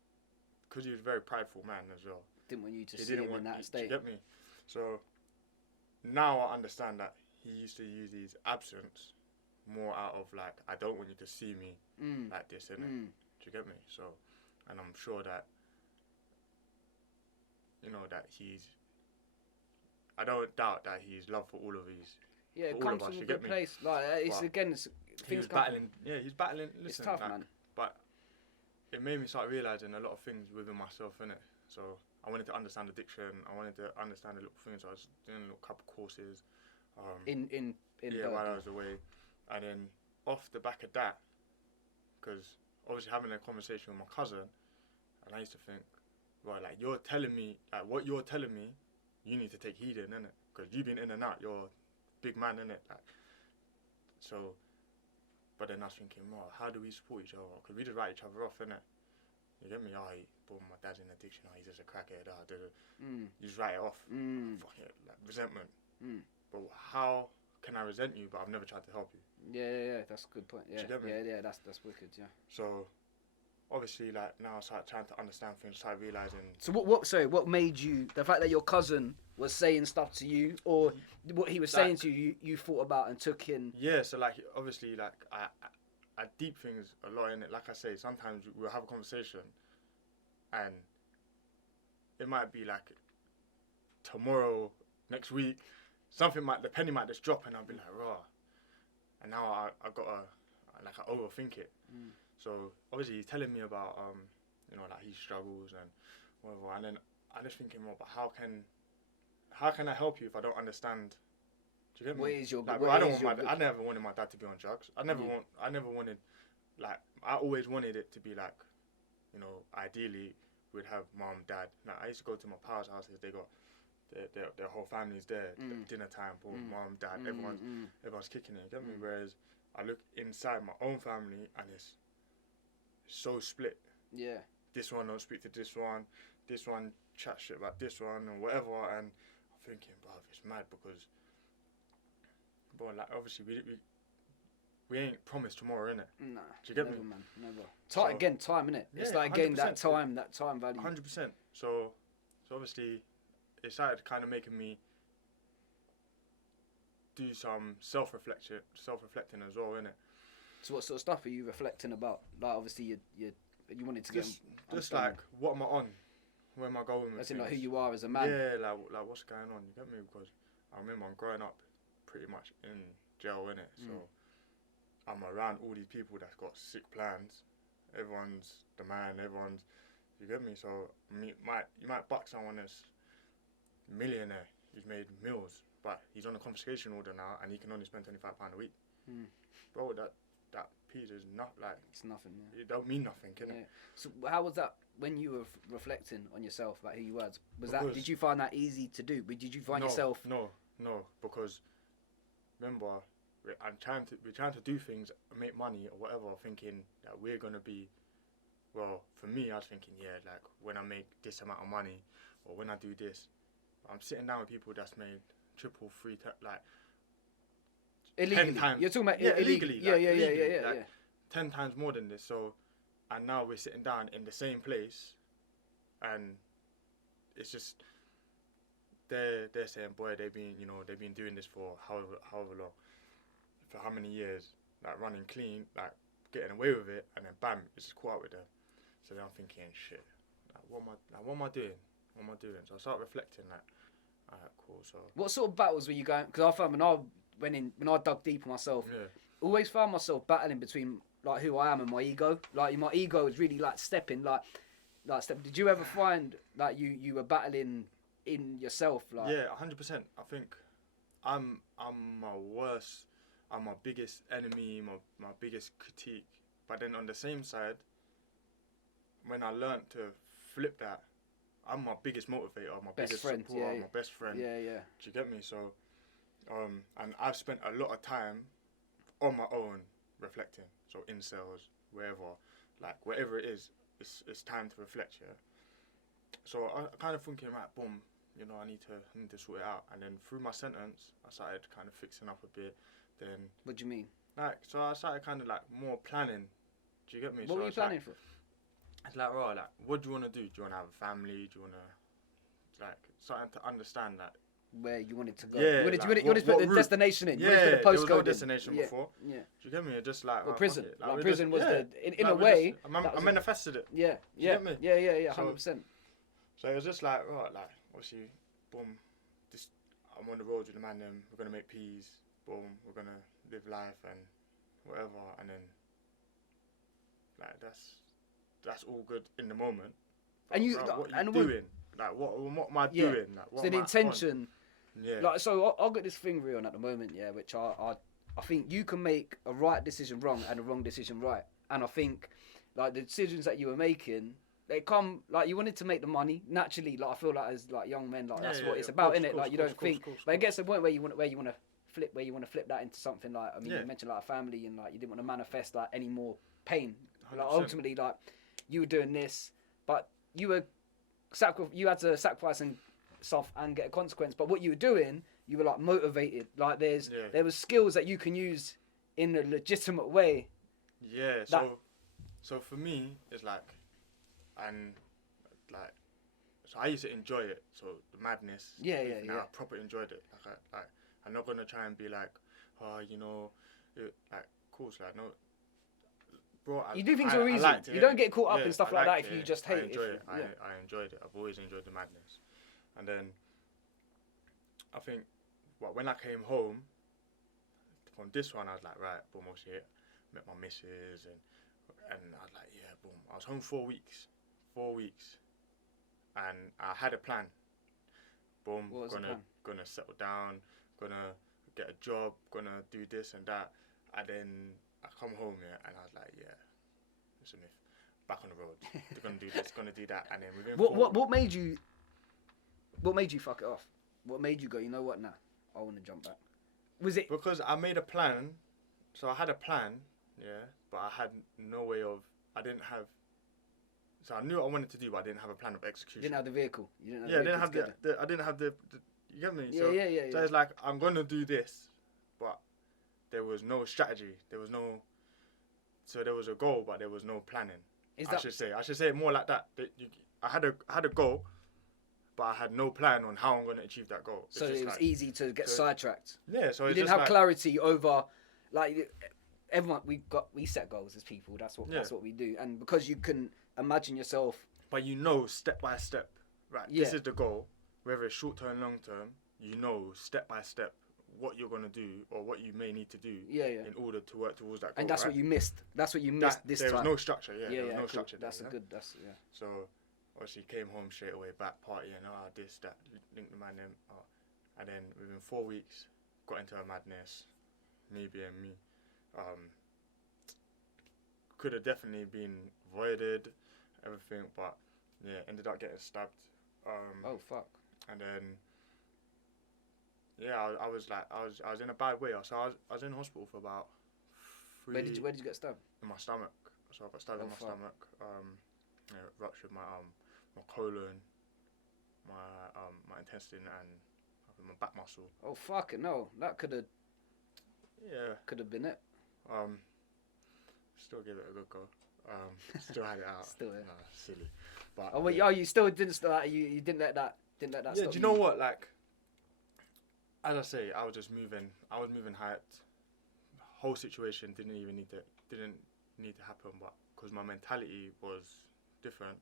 because he was a very prideful man as well. Didn't want you to He see didn't him want in that do state. you get me? So now I understand that he used to use his absence more out of like, I don't want you to see me like this, innit? Do you get me? So, and I'm sure that, you know, that I don't doubt that he's love for all of his. Yeah, it for all comes of us, from a you good get me? place. Like it's But again, it's, He things was come battling. Yeah, he's battling. Listen, it's tough, like, man. But it made me start realizing a lot of things within myself, innit? So I wanted to understand addiction. I wanted to understand the little things. So I was doing a little couple courses. In yeah, while I was away, and then off the back of that, because obviously having a conversation with my cousin, and I used to think, well, like you're telling me, like what you're telling me, you need to take heed in, innit? Because you've been in and out, you're a big man, innit? Like, so, but then I was thinking, well, how do we support each other? Because we just write each other off, innit? You get me? Oh, boy, my dad's in addiction. Oh, he's just a crackhead. You just write it off. Fuck it, like resentment. But how can I resent you? But I've never tried to help you. Yeah. That's a good point. Yeah, Do you get me? yeah. That's wicked. Yeah. So, obviously, like now I start trying to understand things, start realizing. So what made you, the fact that your cousin was saying stuff to you, or what he was saying to you, you thought about and took in? Yeah, so like obviously like I deep things a lot in it. Like I say, sometimes we'll have a conversation, and it might be like tomorrow, next week, the penny might just drop, and I'll be like raw, and now I gotta like I overthink it. So obviously he's telling me about you know, like his struggles and whatever, and then I'm just thinking, well, but how can I help you if I don't understand? Do you get me? What is your like, what I is your I never wanted my dad to be on drugs. I never wanted, like, I always wanted it to be like, you know, ideally we'd have mom, dad. Like, I used to go to my parents' houses. They got their whole family's there. Dinner time, mom, dad, everyone's kicking it. You get me? Whereas I look inside my own family and it's so split. Yeah. This one don't speak to this one chat shit about this one or whatever, and I'm thinking, bro, it's mad because, bro, like obviously we ain't promised tomorrow, innit? Nah. Do you get never, me? Man, never. Time, innit? Yeah, it's like again 100%. that time value. 100%. So obviously it started kind of making me do some self-reflecting as well, innit? So what sort of stuff are you reflecting about? Like obviously you wanted to just like, what am I on? Where am I going with as in things? like who you are as a man. Yeah, like what's going on? You get me? Because I remember I'm growing up pretty much in jail, innit? So I'm around all these people that's got sick plans. Everyone's the man. You get me? So you might buck someone that's millionaire. He's made meals, but he's on a confiscation order now, and he can only spend £25 a week. Bro, that piece is not like, it's nothing. Yeah. It don't mean nothing, can it? Yeah. So how was that when you were reflecting on yourself about who you were? Did you find that easy to do? Did you find yourself? No, because remember, we're trying to do things, make money or whatever, thinking that we're gonna be. Well, for me, I was thinking, yeah, like when I make this amount of money, or when I do this, I'm sitting down with people that's made triple, like Illegally. 10 times. You're talking about illegally. Yeah, like, yeah, illegally, yeah. like 10 times more than this. So, and now we're sitting down in the same place, and it's just they're saying, boy, they've been doing this for however long, for how many years, like running clean, like getting away with it, and then bam, it's just caught up with them. So then I'm thinking, shit, like what am I doing? So I start reflecting, like, alright, cool. So what sort of battles were you going? Because I found when I dug deep myself, always found myself battling between like who I am and my ego. Like my ego was really like stepping, like step. Did you ever find that you were battling in yourself? Like, yeah, 100%. I think I'm my worst. I'm my biggest enemy, my biggest critique. But then on the same side, when I learned to flip that, I'm my biggest motivator, my biggest supporter, my best friend. Yeah. Do you get me? So, and I've spent a lot of time on my own reflecting. So in cells, wherever it is, it's time to reflect. Yeah. So I kind of thinking, right, boom, I need to sort it out. And then through my sentence, I started kind of fixing up a bit. Then. What do you mean? So I started kind of like more planning. Do you get me? What were you planning for? it's like, right, like, what do you want to do? Do you want to have a family? Do you want to, like, starting to understand that? Where you wanted to go. Yeah, You wanted to what put the route? destination in. Yeah, You wanted to put the there was no postcode in. destination before. Yeah. Do you get me? Just like, Well, oh, prison. fuck it. Like we prison just, was yeah. in a we way. I manifested it. Yeah. Do you get me? Yeah. So- 100%. So it was just like, right, like, obviously, boom, this, I'm on the road with the man, then we're going to make peas, boom, we're going to live life and whatever, and then, like, that's all good in the moment. But, And you, bro, what and you doing? Like, what am I doing? Like, what so the am I intention, on? Yeah. like, so I've got this thing, Reon, at the moment, yeah, which I think you can make a right decision wrong and a wrong decision right. And I think, like, the decisions that you were making, they come, like, you wanted to make the money naturally. Like, I feel like as like young men, like that's what it's about, innit? Like, you don't think, but it gets to the point where you want to flip that into something like, I mean, you mentioned like a family, and like you didn't want to manifest like any more pain. Like 100%. ultimately, like you were doing this, but you had to sacrifice and stuff and get a consequence. But what you were doing, you were like motivated. Like there was skills that you can use in a legitimate way. Yeah. So for me, it's like, and like, so I used to enjoy it. So the madness. Yeah. I proper enjoyed it. Like I'm not gonna try and be like, oh, you know, like, of course, like, no. Bro, you do things for a reason. You don't get caught up in stuff like that if you just hate it. I enjoyed it. I've always enjoyed the madness. And then I think, when I came home from this one, I was like, right, boom, obviously, met my missus, and I was like, yeah, boom. I was home 4 weeks, and I had a plan. Boom, gonna settle down, gonna get a job, gonna do this and that, and then I come home here, and I was like, yeah, listen, back on the road. They're gonna do this, gonna do that, and then within what made you fuck it off? What made you go, you know what, nah, I want to jump back? Was it because I made a plan? So I had a plan, yeah, but I had no way of. I didn't have. So I knew what I wanted to do, but I didn't have a plan of execution. You didn't have the vehicle. I didn't have the. I didn't have the. You get me? Yeah, yeah. So it's like, I'm gonna do this, but there was no strategy. There was no. So there was a goal, but there was no planning. I should say it more like that. I had a goal, but I had no plan on how I'm going to achieve that goal. So it was easy to get sidetracked. Yeah, so you didn't have clarity over, like, everyone. We set goals as people. That's what we do. And because you can imagine yourself, but you know, step by step, right? Yeah. This is the goal, whether it's short term, long term. You know, step by step, what you're gonna do or what you may need to do. In order to work towards that goal. And that's what you missed. That's what you missed this time. There was no structure. Yeah, there was no structure. That's there, a good. That's So. Obviously came home straight away, back partying, this, that, link the man, and then within 4 weeks, got into a madness, me being me. Could have definitely been avoided, everything, but yeah, ended up getting stabbed. Oh fuck! And then, yeah, I was in a bad way. So I was in hospital for about 3. Where did you get stabbed? In my stomach. So I got stabbed in my stomach. Ruptured my colon, my intestine, and my back muscle. Oh fuck it! No, that could have been it. Still give it a good go. Still had it out. Still, yeah. No, silly. But you still didn't start. You didn't let that. Yeah. Stop Do you know what? Like, as I say, I was just moving. I was moving hyped. The whole situation didn't need to happen, but because my mentality was different,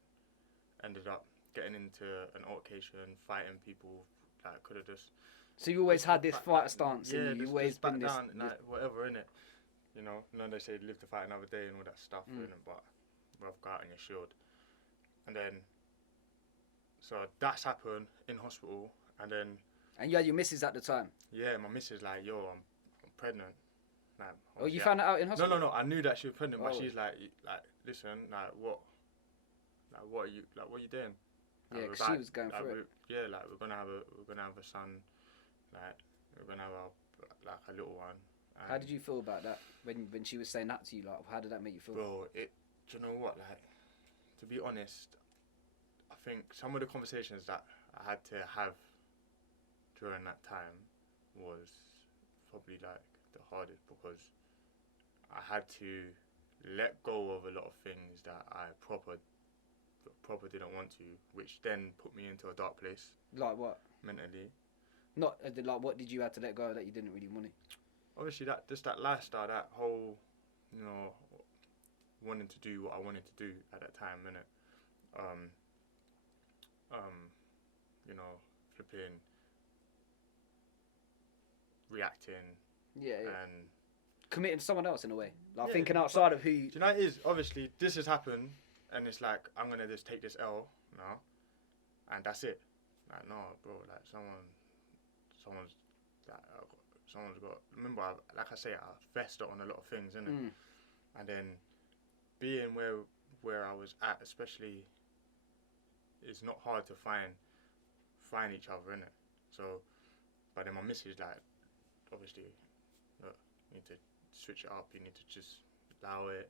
ended up getting into an altercation, fighting people. Like, could have just. So you always had this fighter stance. Yeah, you always back been down, like, whatever, innit? You know, they say live to fight another day and all that stuff, innit? But we've got on your shield. And then, so that's happened in hospital, and then. And you had your missus at the time. Yeah, my missus like, yo, I'm pregnant. Like, oh, you found it out in hospital? No. I knew that she was pregnant, but she's like, listen, what are you doing? Like, yeah, because she was going through it. Yeah, like we're gonna have a son, like we're gonna have a little one. How did you feel about that when she was saying that to you? Like, how did that make you feel? Bro, do you know what? Like, to be honest, I think some of the conversations that I had to have during that time was probably like the hardest, because I had to let go of a lot of things that I proper proper didn't want to, which then put me into a dark place Like what? mentally. Not like what did you have to let go that you didn't really want to? Obviously, that lifestyle, that whole, you know, wanting to do what I wanted to do at that time, innit? You know, flipping, reacting, Yeah. and Committing to someone else in a way, like Yeah, thinking outside of who. do you know what it is? Obviously, this has happened, and it's like I'm gonna just take this L now, and that's it. Like, no, bro. Like someone's got. Remember, like I say, I fessed on a lot of things, innit? And then being where I was at, especially, it's not hard to find each other, innit? So, but then my missus, like, obviously, look, you need to switch it up. You need to just allow it,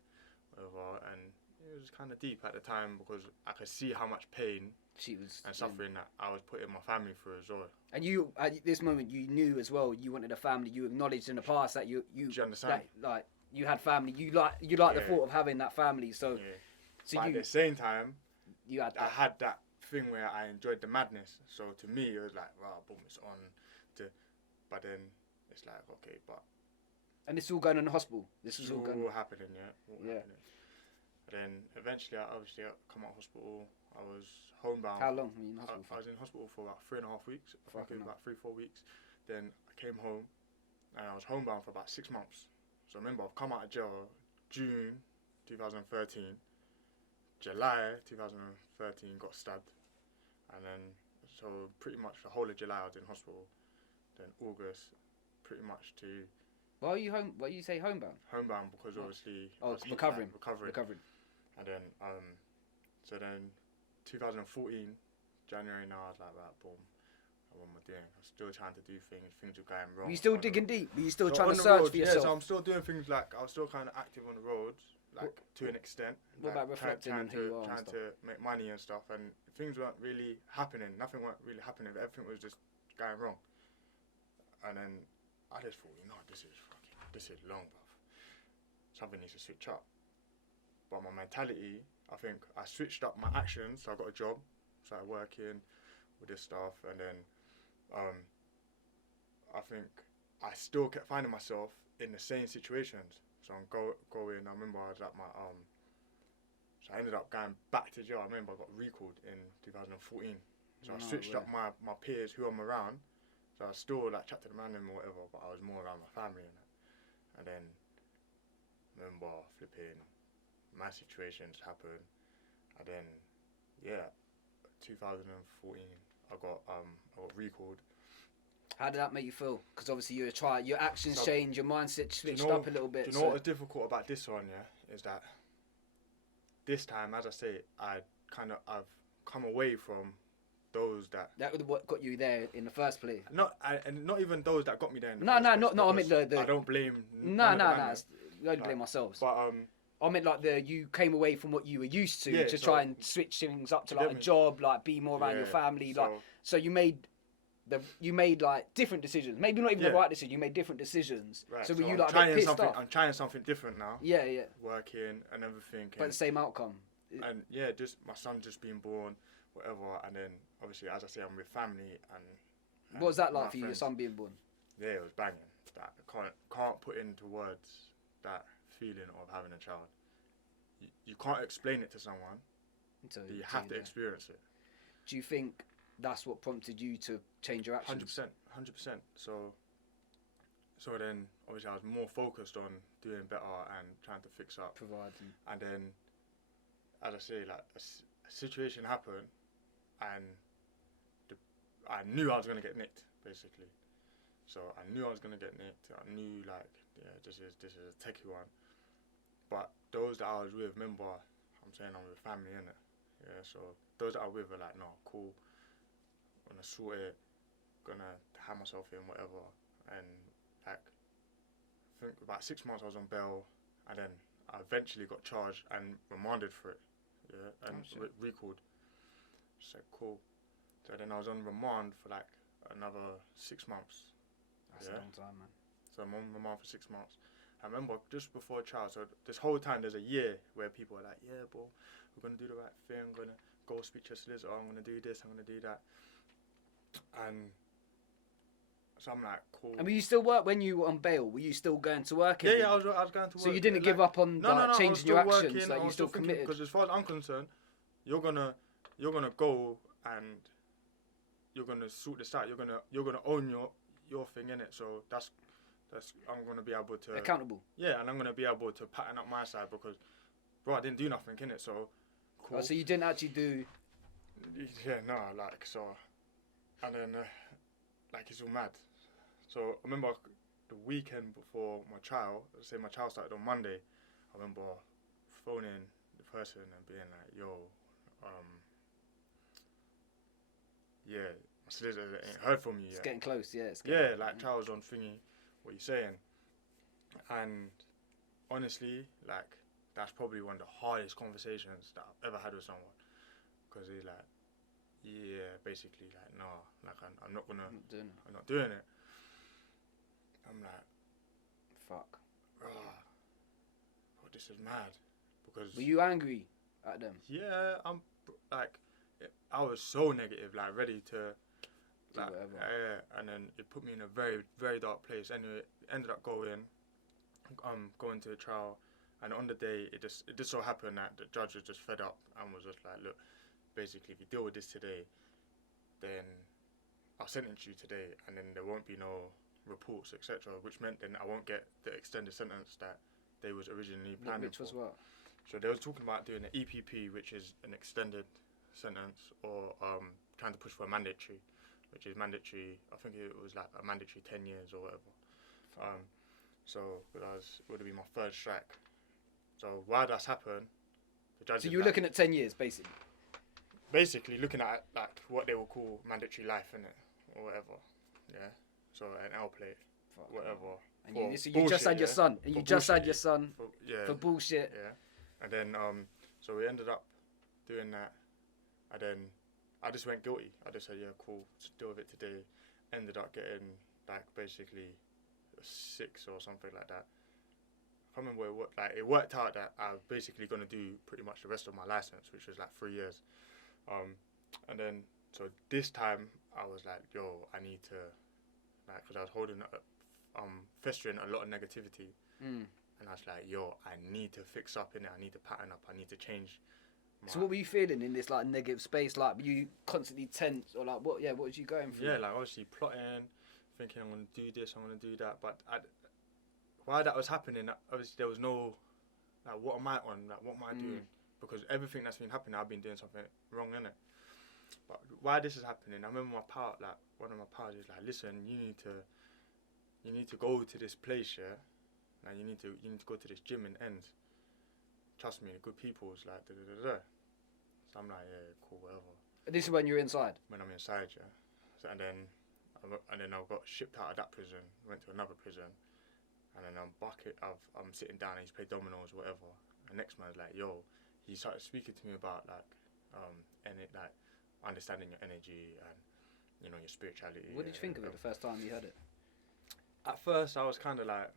whatever. And it was kind of deep at the time because I could see how much pain She was and suffering that I was putting my family through as well. And you, at this moment, you knew as well you wanted a family. You acknowledged in the past that you Do you understand? like you had family. You like the thought of having that family. So, Yeah. so But you at the same time, you had I that. had that thing where I enjoyed the madness. So to me, it was like, wow, boom, it's on. But then it's like, okay, but And this is all going on in the hospital. This it's is all going. all happening, yeah. All Yeah. happening. And then eventually, I obviously come out of hospital. I was homebound. How long were you in hospital I for? was in hospital for about 3.5 weeks. I think Fucking it was hell. about 3-4 weeks. Then I came home, and I was homebound for about 6 months. So remember, I've come out of jail June 2013. July 2013 got stabbed, and then so pretty much the whole of July I was in hospital. Then August, pretty much to Why are you home? Why you say homebound? homebound because obviously I Oh, was recovering. recovering. And then so then 2014 January now I was like, right, boom, what am I doing? I'm still trying to do things were going wrong. Were you still on the- digging deep? Were you still So trying on to the search roads, for yourself? Yeah, so I'm still doing things like I was still kind of active on the roads, like to an extent. What like, about reflecting on who you are and trying stuff? to make money and stuff, and things weren't really happening. Nothing weren't really happening. Everything was just going wrong. And then I just thought, you know, this is long, bruv. Something needs to switch up. But my mentality, I think I switched up my actions. So I got a job, started working with this stuff, and then I think I still kept finding myself in the same situations. So I'm going. I remember I was at my so I ended up going back to jail. I remember I got recalled in 2014. So I switched up my peers who I'm around. So I was still like chat to the man or whatever, but I was more around my family and then remember flipping my situations happened, and then 2014 I got recalled. How did that make you feel? Because obviously your actions So, changed, your mindset switched up a little bit. Do you know what was difficult about this one? Yeah, is that this time, as I say, I've come away from those that was what got you there in the first place. and not even those that got me there. In the No, first no, place, no. I mean because the I don't blame. no. man. You only blame ourselves. But I meant like you came away from what you were used to Yeah, to so- try and switch things up to You like get a me? job, like be more around your family, like so you made like different decisions. Maybe not even the Yeah. right decision. You made different decisions. right, So were you I'm like a bit trying pissed something? off? I'm trying something different now. Yeah, yeah. Working and everything. But the same outcome. And just my son just being born, whatever, and then obviously as I say, I'm with family and What was that my like for you, your friends. son being born? Yeah, it was banging. That I can't put into words that feeling of having a child. You can't explain it to someone. Until You have to yeah. experience it. Do you think that's what prompted you to change your actions? 100%. So then obviously I was more focused on doing better and trying to fix up. Providing. And then, as I say, like a situation happened, and I knew I was gonna get nicked, basically. So I knew I was gonna get nicked. I knew this is a techie one. But those that I was with, remember, I'm saying I'm with family, innit? Yeah. So those that I was with are like, no, cool. Gonna sort it. Gonna have myself in, whatever. And like, I think about 6 months I was on bail, and then I eventually got charged and remanded for it, and recalled. So cool. So then I was on remand for like another 6 months. That's a long time, man. So I'm on remand for 6 months, I remember just before trial, so this whole time there's a year where people are like, yeah, bro, we're going to do the right thing, I'm going to go speak to your solicitor, I'm going to do this, I'm going to do that. And so I'm like, cool. And were you still work when you were on bail? Were you still going to work? Yeah, I was going to work. So you didn't give up on changing your actions, like you still committed? Because as far as I'm concerned, you're gonna go and you're gonna sort this out. You're gonna own your thing in it. So that's I'm gonna be able to accountable. Yeah, and I'm gonna be able to pattern up my side because, bro, I didn't do nothing in it. So cool. Oh, so you didn't actually do. Yeah, no, like so, and then like it's all mad. So I remember the weekend before my trial. Say my trial started on Monday. I remember phoning the person and being like, "Yo, yeah, my solicitor ain't heard from you yet." It's getting close, yeah. Like trials on thingy. What you saying? And honestly, like that's probably one of the hardest conversations that I've ever had with someone, because he's like, yeah, basically like, no, like I'm not doing it. I'm like, fuck. Oh, this is mad. Because were you angry at them? Yeah, I'm like, I was so negative, like ready to, like, and then it put me in a very, very dark place. Anyway, ended up going to the trial, and on the day, it just so happened that the judge was just fed up and was just like, look, basically, if you deal with this today, then I'll sentence you today, and then there won't be no reports, etc., which meant then I won't get the extended sentence that they was originally planning for. Which was what? So they was talking about doing an EPP, which is an extended sentence, or trying to push for a mandatory, which is mandatory. I think it was like a mandatory 10 years or whatever. So it would have been my third strike. So while that's happened, the judge. So you were looking at 10 years, basically. Basically looking at like what they will call mandatory life, innit, or whatever. Yeah. So an L plate, whatever. And you just had your son, and you just had your son for bullshit. Yeah. And then so we ended up doing that, and then I just went guilty. I just said, yeah, cool, just deal with it today. Ended up getting like basically a 6 or something like that. I can't remember what. Like it worked out that I was basically gonna do pretty much the rest of my license, which was like 3 years. And then so this time I was like, yo, I need to. Because I was holding, festering a lot of negativity, and I was like, "Yo, I need to fix up in it. I need to pattern up. I need to change." So what were you feeling in this like negative space? Like, were you constantly tense, or like what? Yeah, what was you going through? Yeah, like obviously plotting, thinking I'm gonna do this, I'm gonna do that. But while that was happening, obviously there was no, like, what am I on? Like, what am I doing? Because everything that's been happening, I've been doing something wrong in it. But while this is happening, I remember my part, like one of my pals is like, listen, you need to go to this place, yeah. Like you need to go to this gym and end. Trust me, the good people's like da da da da. So I'm like, yeah, cool, whatever. This is when you're inside. When I'm inside, yeah. So, and then I got shipped out of that prison, went to another prison, and then I'm sitting down and he's playing dominoes, whatever. And the next man's like, yo, he started speaking to me about like understanding your energy and, you know, your spirituality. What did you think of it the first time you heard it? At first, I was kind of like,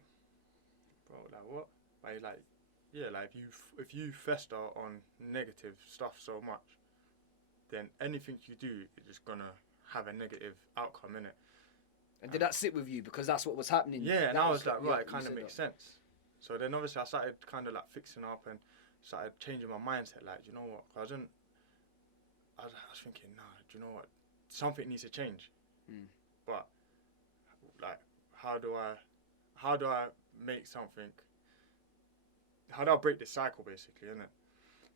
bro, like what? Like, yeah, like if you fester on negative stuff so much, then anything you do is just gonna have a negative outcome in it. And did that sit with you because that's what was happening? Yeah, and I was like, right, it kind of makes sense. So then obviously I started kind of like fixing up and started changing my mindset. Like, you know what? I was thinking, nah, do you know what? Something needs to change. But like, how do I make something? How do I break this cycle, basically, innit?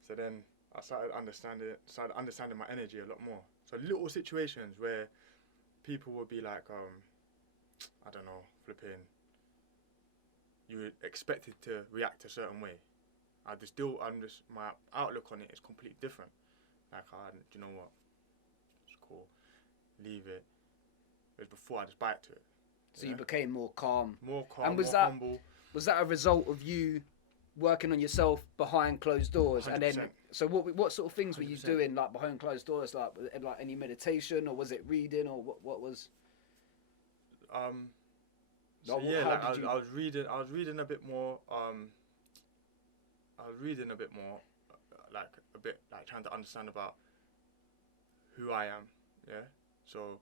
So then I started understanding my energy a lot more. So little situations where people would be like, I don't know, flipping. You would expect it to react a certain way. My outlook on it is completely different. Like, do you know what? It's cool. Leave it. Whereas before, I just bite to it. So you became more calm. And was more humble. Was that a result of you working on yourself behind closed doors? 100%. And then, so what sort of things were you 100%. doing like behind closed doors? Like any meditation, or was it reading, or what was? So yeah, like I was reading a bit more. Like a bit like trying to understand about who I am. Yeah. So,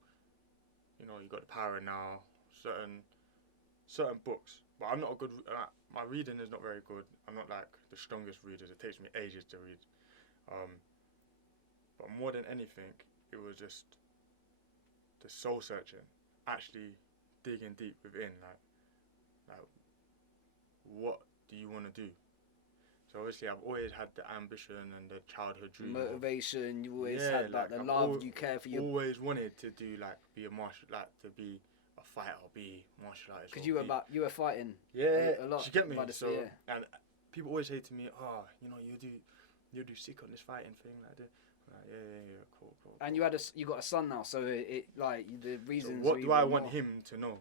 you know, you got the Power Now, certain books, but I'm not a good. My reading is not very good. I'm not like the strongest readers. It takes me ages to read. But more than anything, it was just the soul searching, actually digging deep within, like what do you want to do? So obviously I've always had the ambition and the childhood dream. Motivation, you always had like the love, you care for your... always wanted to do be a martial, to be a fighter, or be martial artist. Because you were fighting a lot. You get me? So, yeah. And people always say to me, oh, you know, you do sick on this fighting thing, like that. Yeah, cool. And you got a son now, so it like the reasons. So what do I want him to know?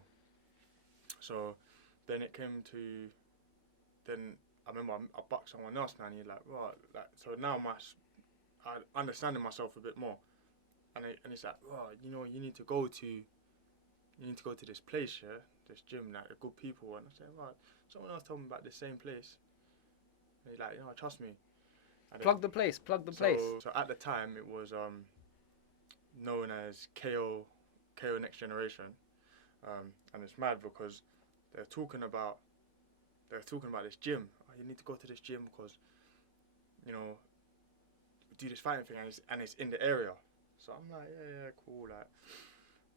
So then it came to, then I remember I bucked someone else now, and you're like, right, like, so now I understanding myself a bit more, and it's like, oh, you know, you need to go to this place, yeah, this gym, like, the good people, and I said, right, someone else told me about the same place, and he's like, you know, trust me. And plug the place. So at the time it was known as KO Next Generation, and it's mad because they're talking about this gym. Oh, you need to go to this gym because, you know, we do this fighting thing and it's in the area. So I'm like, yeah, cool, like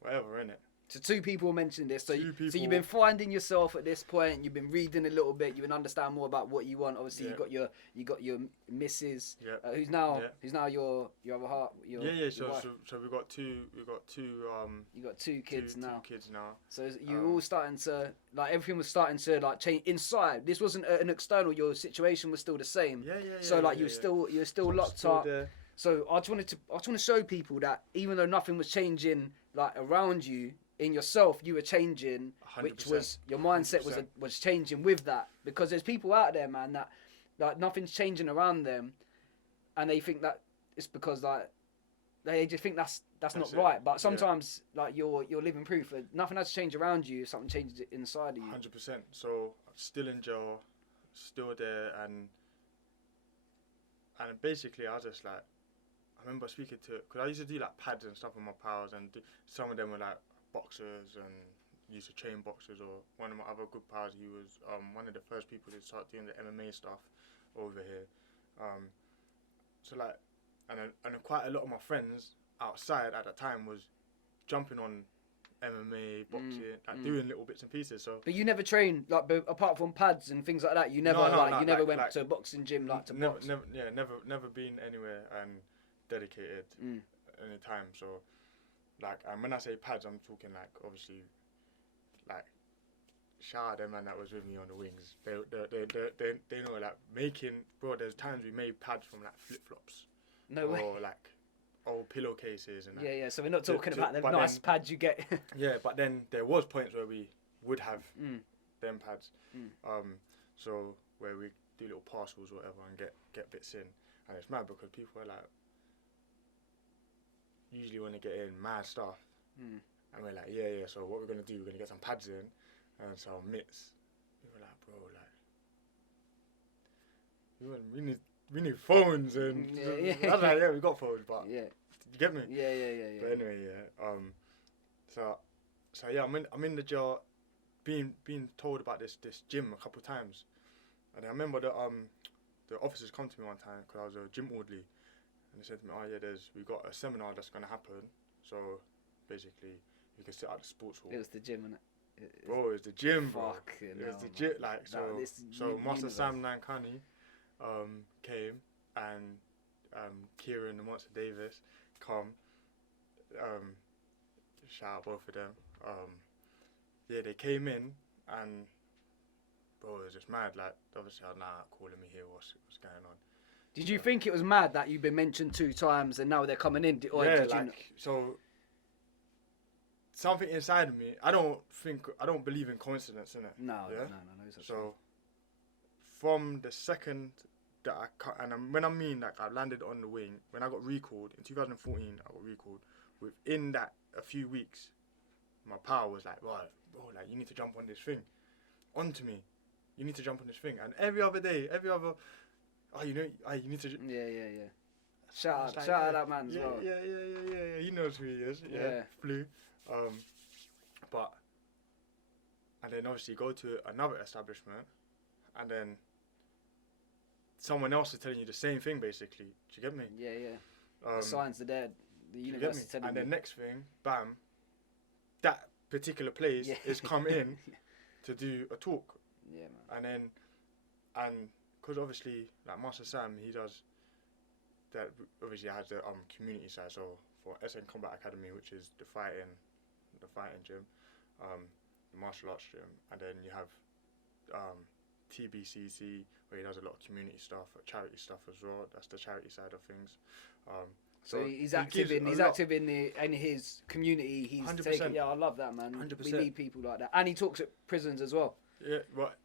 whatever, innit? So two people mentioned this. So you've been finding yourself at this point. You've been reading a little bit. You've been understanding more about what you want. Obviously, you got your missus, who's now your other half. Your So we got two. You got two kids now. Two kids now. So you all starting to like everything was starting to like change inside. This wasn't an external. Your situation was still the same. So like you're still locked up. There. So I just wanted to show people that even though nothing was changing like around you, in yourself you were changing, 100%. Which was your mindset 100%. was changing with that, because there's people out there, man, that like nothing's changing around them, and they think that it's because like they just think that's not right. But sometimes like you're living proof that nothing has changed around you. Something changes inside of you. 100%. So still in jail, still there, and basically I was just like, I remember speaking to, because I used to do like pads and stuff with my pals, and some of them were like boxers and used to train boxers, or one of my other good pals, he was one of the first people to start doing the MMA stuff over here. So like, and quite a lot of my friends outside at that time was jumping on MMA, boxing, doing little bits and pieces. So, but you never trained like apart from pads and things like that. You never never went to a boxing gym to box. Never been anywhere and dedicated any time. So. Like, and when I say pads, I'm talking like, obviously, like, shout out them man that was with me on the wings. They know, like, there's times we made pads from like flip flops. No way. Or like old pillowcases and that. Yeah. So we're not talking about the nice pads you get. Yeah, but then there was points where we would have them pads. So where we do little parcels or whatever and get bits in, and it's mad because people are like, usually want to get in mad stuff, and we're like, yeah. So what we're gonna do? We're gonna get some pads in and some mitts. We were like, bro, like, we need phones, and I was like, yeah, we got phones, but you get me? Yeah. But anyway, So yeah, I'm in the jail, being told about this gym a couple of times, and I remember the officers come to me one time because I was a gym orderly. And they said to me, oh yeah, we got a seminar that's going to happen. So basically, you can sit at the sports hall. It was the gym, innit? Bro, it was the gym, bro. Fucking it was the gym, like, so Master Sam Nankani came, and Kieran and Monster Davis come. Shout out both of them. They came in, and bro, it was just mad. Like, obviously, I was like, calling me here, what's going on? Did you think it was mad that you've been mentioned 2 times and now they're coming in? Or so something inside of me, I don't believe in coincidence, innit? No. So from the second that when I mean like I landed on the wing, when I got recalled in 2014, I got recalled. Within that a few weeks, my power was like, bro, like you need to jump on this thing, onto me. You need to jump on this thing. And every other day, you need to. Yeah. Shout out that man as well. Yeah. He knows who he is. Yeah. Blu. And then obviously go to another establishment, and then someone else is telling you the same thing basically. Do you get me? Yeah. The signs are there. The universe is telling you. And then next thing, bam, that particular place is come in to do a talk. Yeah, man. And because obviously, like Master Sam, he does that. Obviously, has the community side. So for SN Combat Academy, which is the fighting gym, the martial arts gym, and then you have TBCC, where he does a lot of community stuff, charity stuff as well. That's the charity side of things. So he's active in his community. He's 100%. taking. Yeah, I love that, man. 100%. We need people like that, and he talks at prisons as well. Yeah, but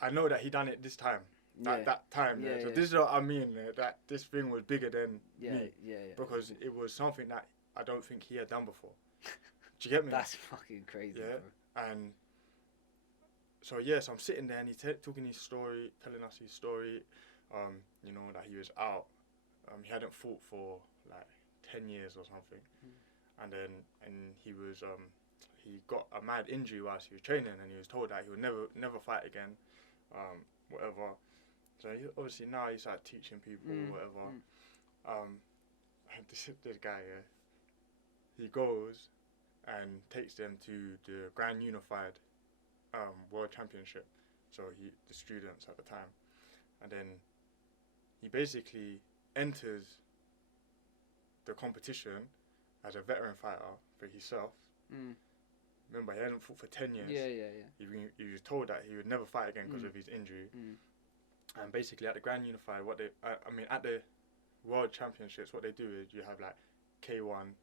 I know that he done it this time. That time. Yeah, so this is what I mean. That this thing was bigger than me. Yeah. Because it was something that I don't think he had done before. Do you get me? That's fucking crazy. Yeah. Bro. And so so I'm sitting there and he's talking his story, telling us his story. You know that he was out. He hadn't fought for like 10 years or something, and he was he got a mad injury whilst he was training, and he was told that he would never fight again, whatever. So obviously now he's like teaching people, whatever. This guy, he goes and takes them to the Grand Unified World Championship. So the students at the time, and then he basically enters the competition as a veteran fighter for himself. Remember, he hadn't fought for 10 years. Yeah. He was told that he would never fight again because of his injury. And basically at the Grand Unified, at the World Championships, what they do is you have like K1,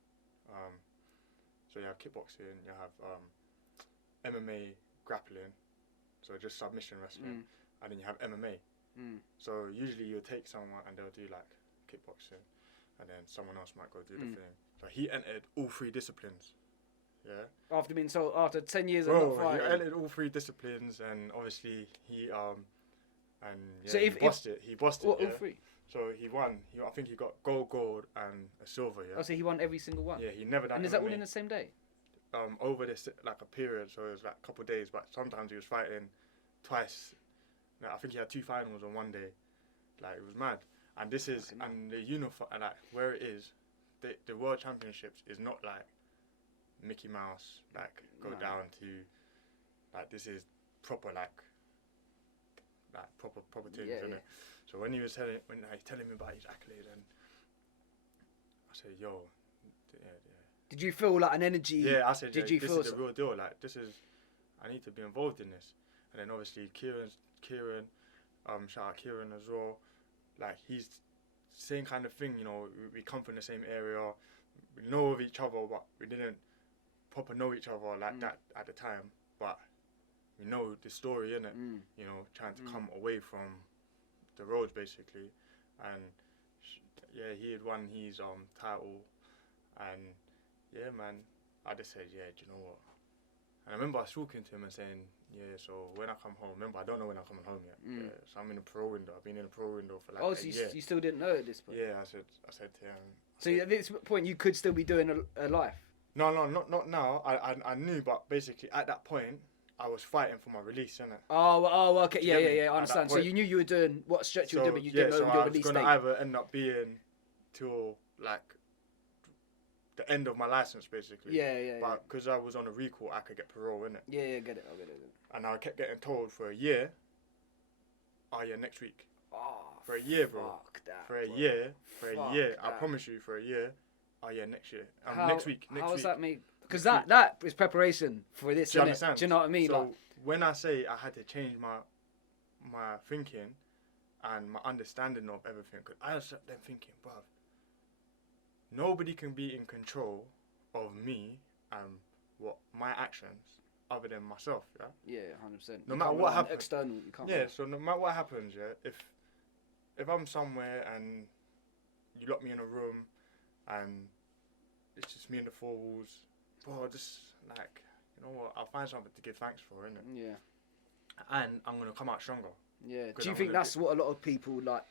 so you have kickboxing, you have MMA, grappling, so just submission wrestling, and then you have MMA. So usually you'll take someone and they'll do like kickboxing, and then someone else might go do the thing. So he entered all three disciplines. Yeah. After 10 years of not fighting. He entered all three disciplines, and obviously he He bossed it. All three. So he won. I think he got gold, and a silver. Yeah. Oh, so he won every single one. Yeah, he never done. And is that all in the same day? Over this like a period, so it was like a couple of days. But sometimes he was fighting twice. I think he had 2 finals on one day. Like, it was mad. And this is, and the like where it is, the World Championships is not like Mickey Mouse, like down to, like, this is proper proper things, isn't it? So when he was telling me about his accolades, and I said, yo, Did you feel like an energy? Yeah, I said, this is the real deal. Like, I need to be involved in this. And then obviously Kieran, shout out Kieran as well. Like, he's same kind of thing, you know. We come from the same area, we know of each other, but we didn't proper know each other like that at the time. But we know the story, innit? You know, trying to come away from the roads basically, and he had won his title, and man, I just said, do you know what? And I remember I was talking to him and saying, so when I come home, remember, I don't know when I'm coming home yet. So I'm in the pro window. I've been in the pro window for like a year. You still didn't know at this point? Yeah, I said to him. So at this point, you could still be doing a life? No, not now. I knew, but basically at that point, I was fighting for my release, innit? Oh, okay. Yeah, I understand. So you knew you were doing what stretch you were doing, but you didn't know your release date. So I was going to either end up being till like the end of my license, basically. Yeah. But because I was on a recall, I could get parole, innit? Yeah, I get it. And I kept getting told for a year, next week. Oh, for a year, bro. Fuck that, for a year. I promise you, for a year. Next year. Next week. How does that mean? Because that is preparation for this, do you understand? Do you know what I mean? So when I say I had to change my thinking and my understanding of everything, because I was then thinking, bruv, nobody can be in control of me and what my actions other than myself, yeah? Yeah, 100%. No matter what happens. External, you can't. Yeah, so no matter what happens, yeah, if I'm somewhere and you lock me in a room and it's just me and the four walls, bro, like, you know what, I'll find something to give thanks for, innit? Yeah. And I'm gonna come out stronger. Yeah. Do you think that's what a lot of people like?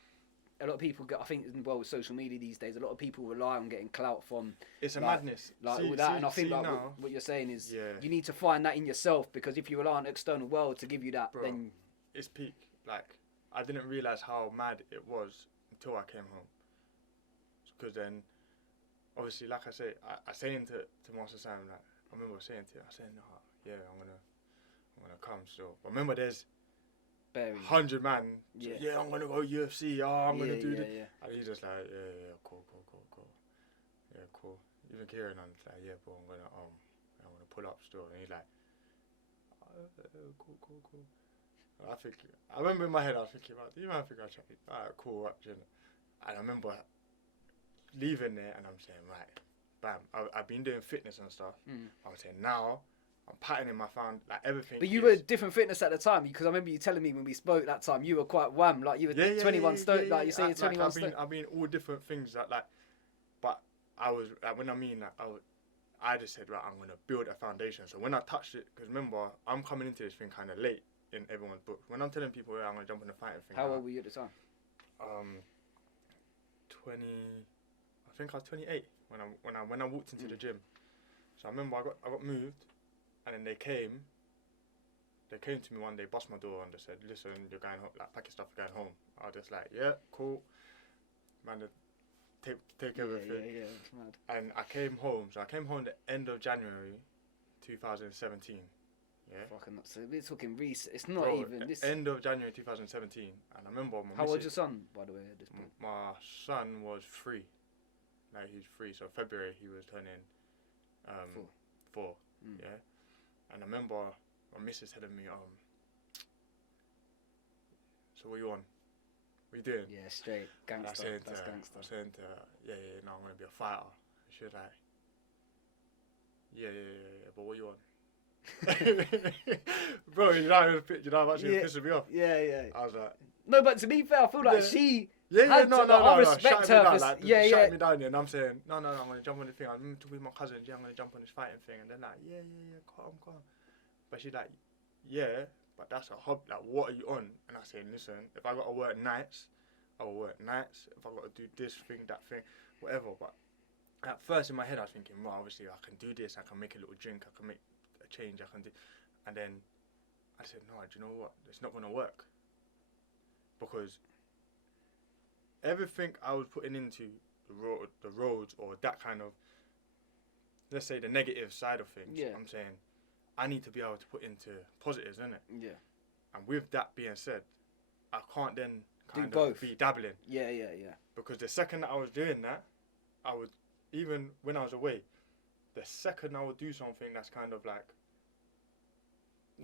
A lot of people get. I think well with social media these days, a lot of people rely on getting clout from. It's a like, madness. Like all that, and I think like what you're saying is you need to find that in yourself, because if you rely on the external world to give you that, bro, then it's peak. Like I didn't realize how mad it was until I came home. Because then, obviously, like I say, I saying to Master Sam, like I remember saying to him, I said, "No, yeah, I'm gonna come still." But remember, there's 100 man. Yeah, I'm gonna go UFC. Oh, I'm gonna do this. Yeah. And he's just like, yeah, cool. Yeah, cool. Even Kieran, I'm like, yeah, bro, I'm gonna pull up still. And he's like, cool. I remember in my head, I was thinking about, do you mind if I check it? Alright, cool, up, you know. And I remember leaving there, and I'm saying, right, bam. I've been doing fitness and stuff. I'm saying now. I'm patterning my found like everything. But you were different fitness at the time, because I remember you telling me when we spoke that time you were quite wham, like you were 21 stone, like you say you're 21 stone. I've been all different things that like, but I was like, when I mean that I just said, right, I'm gonna build a foundation. So when I touched it, because remember I'm coming into this thing kind of late in everyone's book. When I'm telling people, yeah, I'm gonna jump in the fighting thing. How old were you at the time? 20. I think I was 28 when I walked into the gym. So I remember I got moved. And then they came to me one day, bust my door, and they said, listen, you're going home, like, pack your stuff, you're going home. I was just like, yeah, cool. Man, take everything. Yeah, it's mad. And I came home, so I came home the end of January 2017. Yeah. Fucking nuts. So we're talking recent, it's not even this. End of January 2017. And I remember How old's your son, by the way, at this point? My son was 3. Like, he's 3, so February he was turning 4. Yeah. And I remember my missus said to me, so what you on? What you doing? Yeah, straight. Gangster. That's gangster. I was saying to her, yeah, no, I'm going to be a fighter. She was like, yeah, but what you on? Bro, you know how much it pisses me off? Yeah. I was like... No, but to be fair, I feel like she... No, I respect her. Shut me down, and I'm saying, no, I'm going to jump on the thing. I'm talking with my cousins, I'm going to jump on this fighting thing. And they're like, yeah, calm. But she's like, yeah, but that's a hobby. Like, what are you on? And I say, listen, if I got to work nights, I will work nights. If I got to do this thing, that thing, whatever. But at first in my head, I was thinking, well, obviously I can do this. I can make a little drink. I can make a change. I can do. And then I said, no, do you know what? It's not going to work. Because everything I was putting into the roads or that kind of, let's say the negative side of things, I'm saying I need to be able to put into positives, innit? Yeah. And with that being said, I can't then kind of be dabbling. Yeah. Because the second that I was doing that, I would, even when I was away, the second I would do something that's kind of like,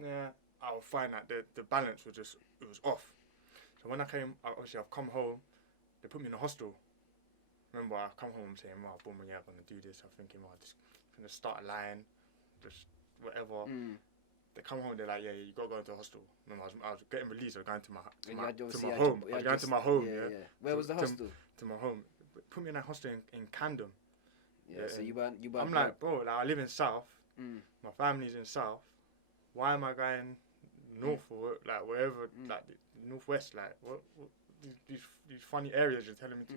I would find that the balance was just, it was off. So when I came, obviously I've come home, they put me in a hostel. Remember, I come home saying, I'm going to do this. I'm thinking, I'm just going to start a line, just whatever. They come home, they're like, yeah, you got to go into a hostel. Remember, I was getting released, I was going to my home. I was going to my home, yeah. Where was the hostel? To my home. Put me in a hostel in Camden. Yeah, so you weren't. I'm like, bro, like, I live in South. My family's in South. Why am I going north or like wherever, like northwest, like what these funny areas you're telling me to?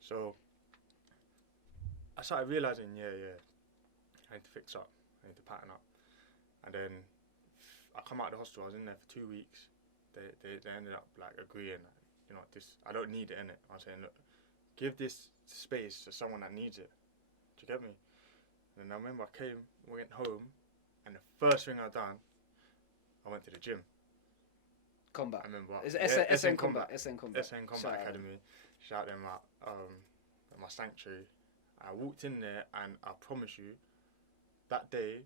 So I started realizing, I need to fix up, I need to pattern up. And then I come out of the hostel. I was in there for 2 weeks. They ended up like agreeing, you know, this, I don't need it, innit? I was saying, look, give this space to someone that needs it. Do you get me? And I remember I went home, and the first thing I done, I went to the gym. Combat. I remember. Is it SN Combat? SN Combat. SN Combat Academy. Shout them out. My sanctuary. I walked in there, and I promise you, that day,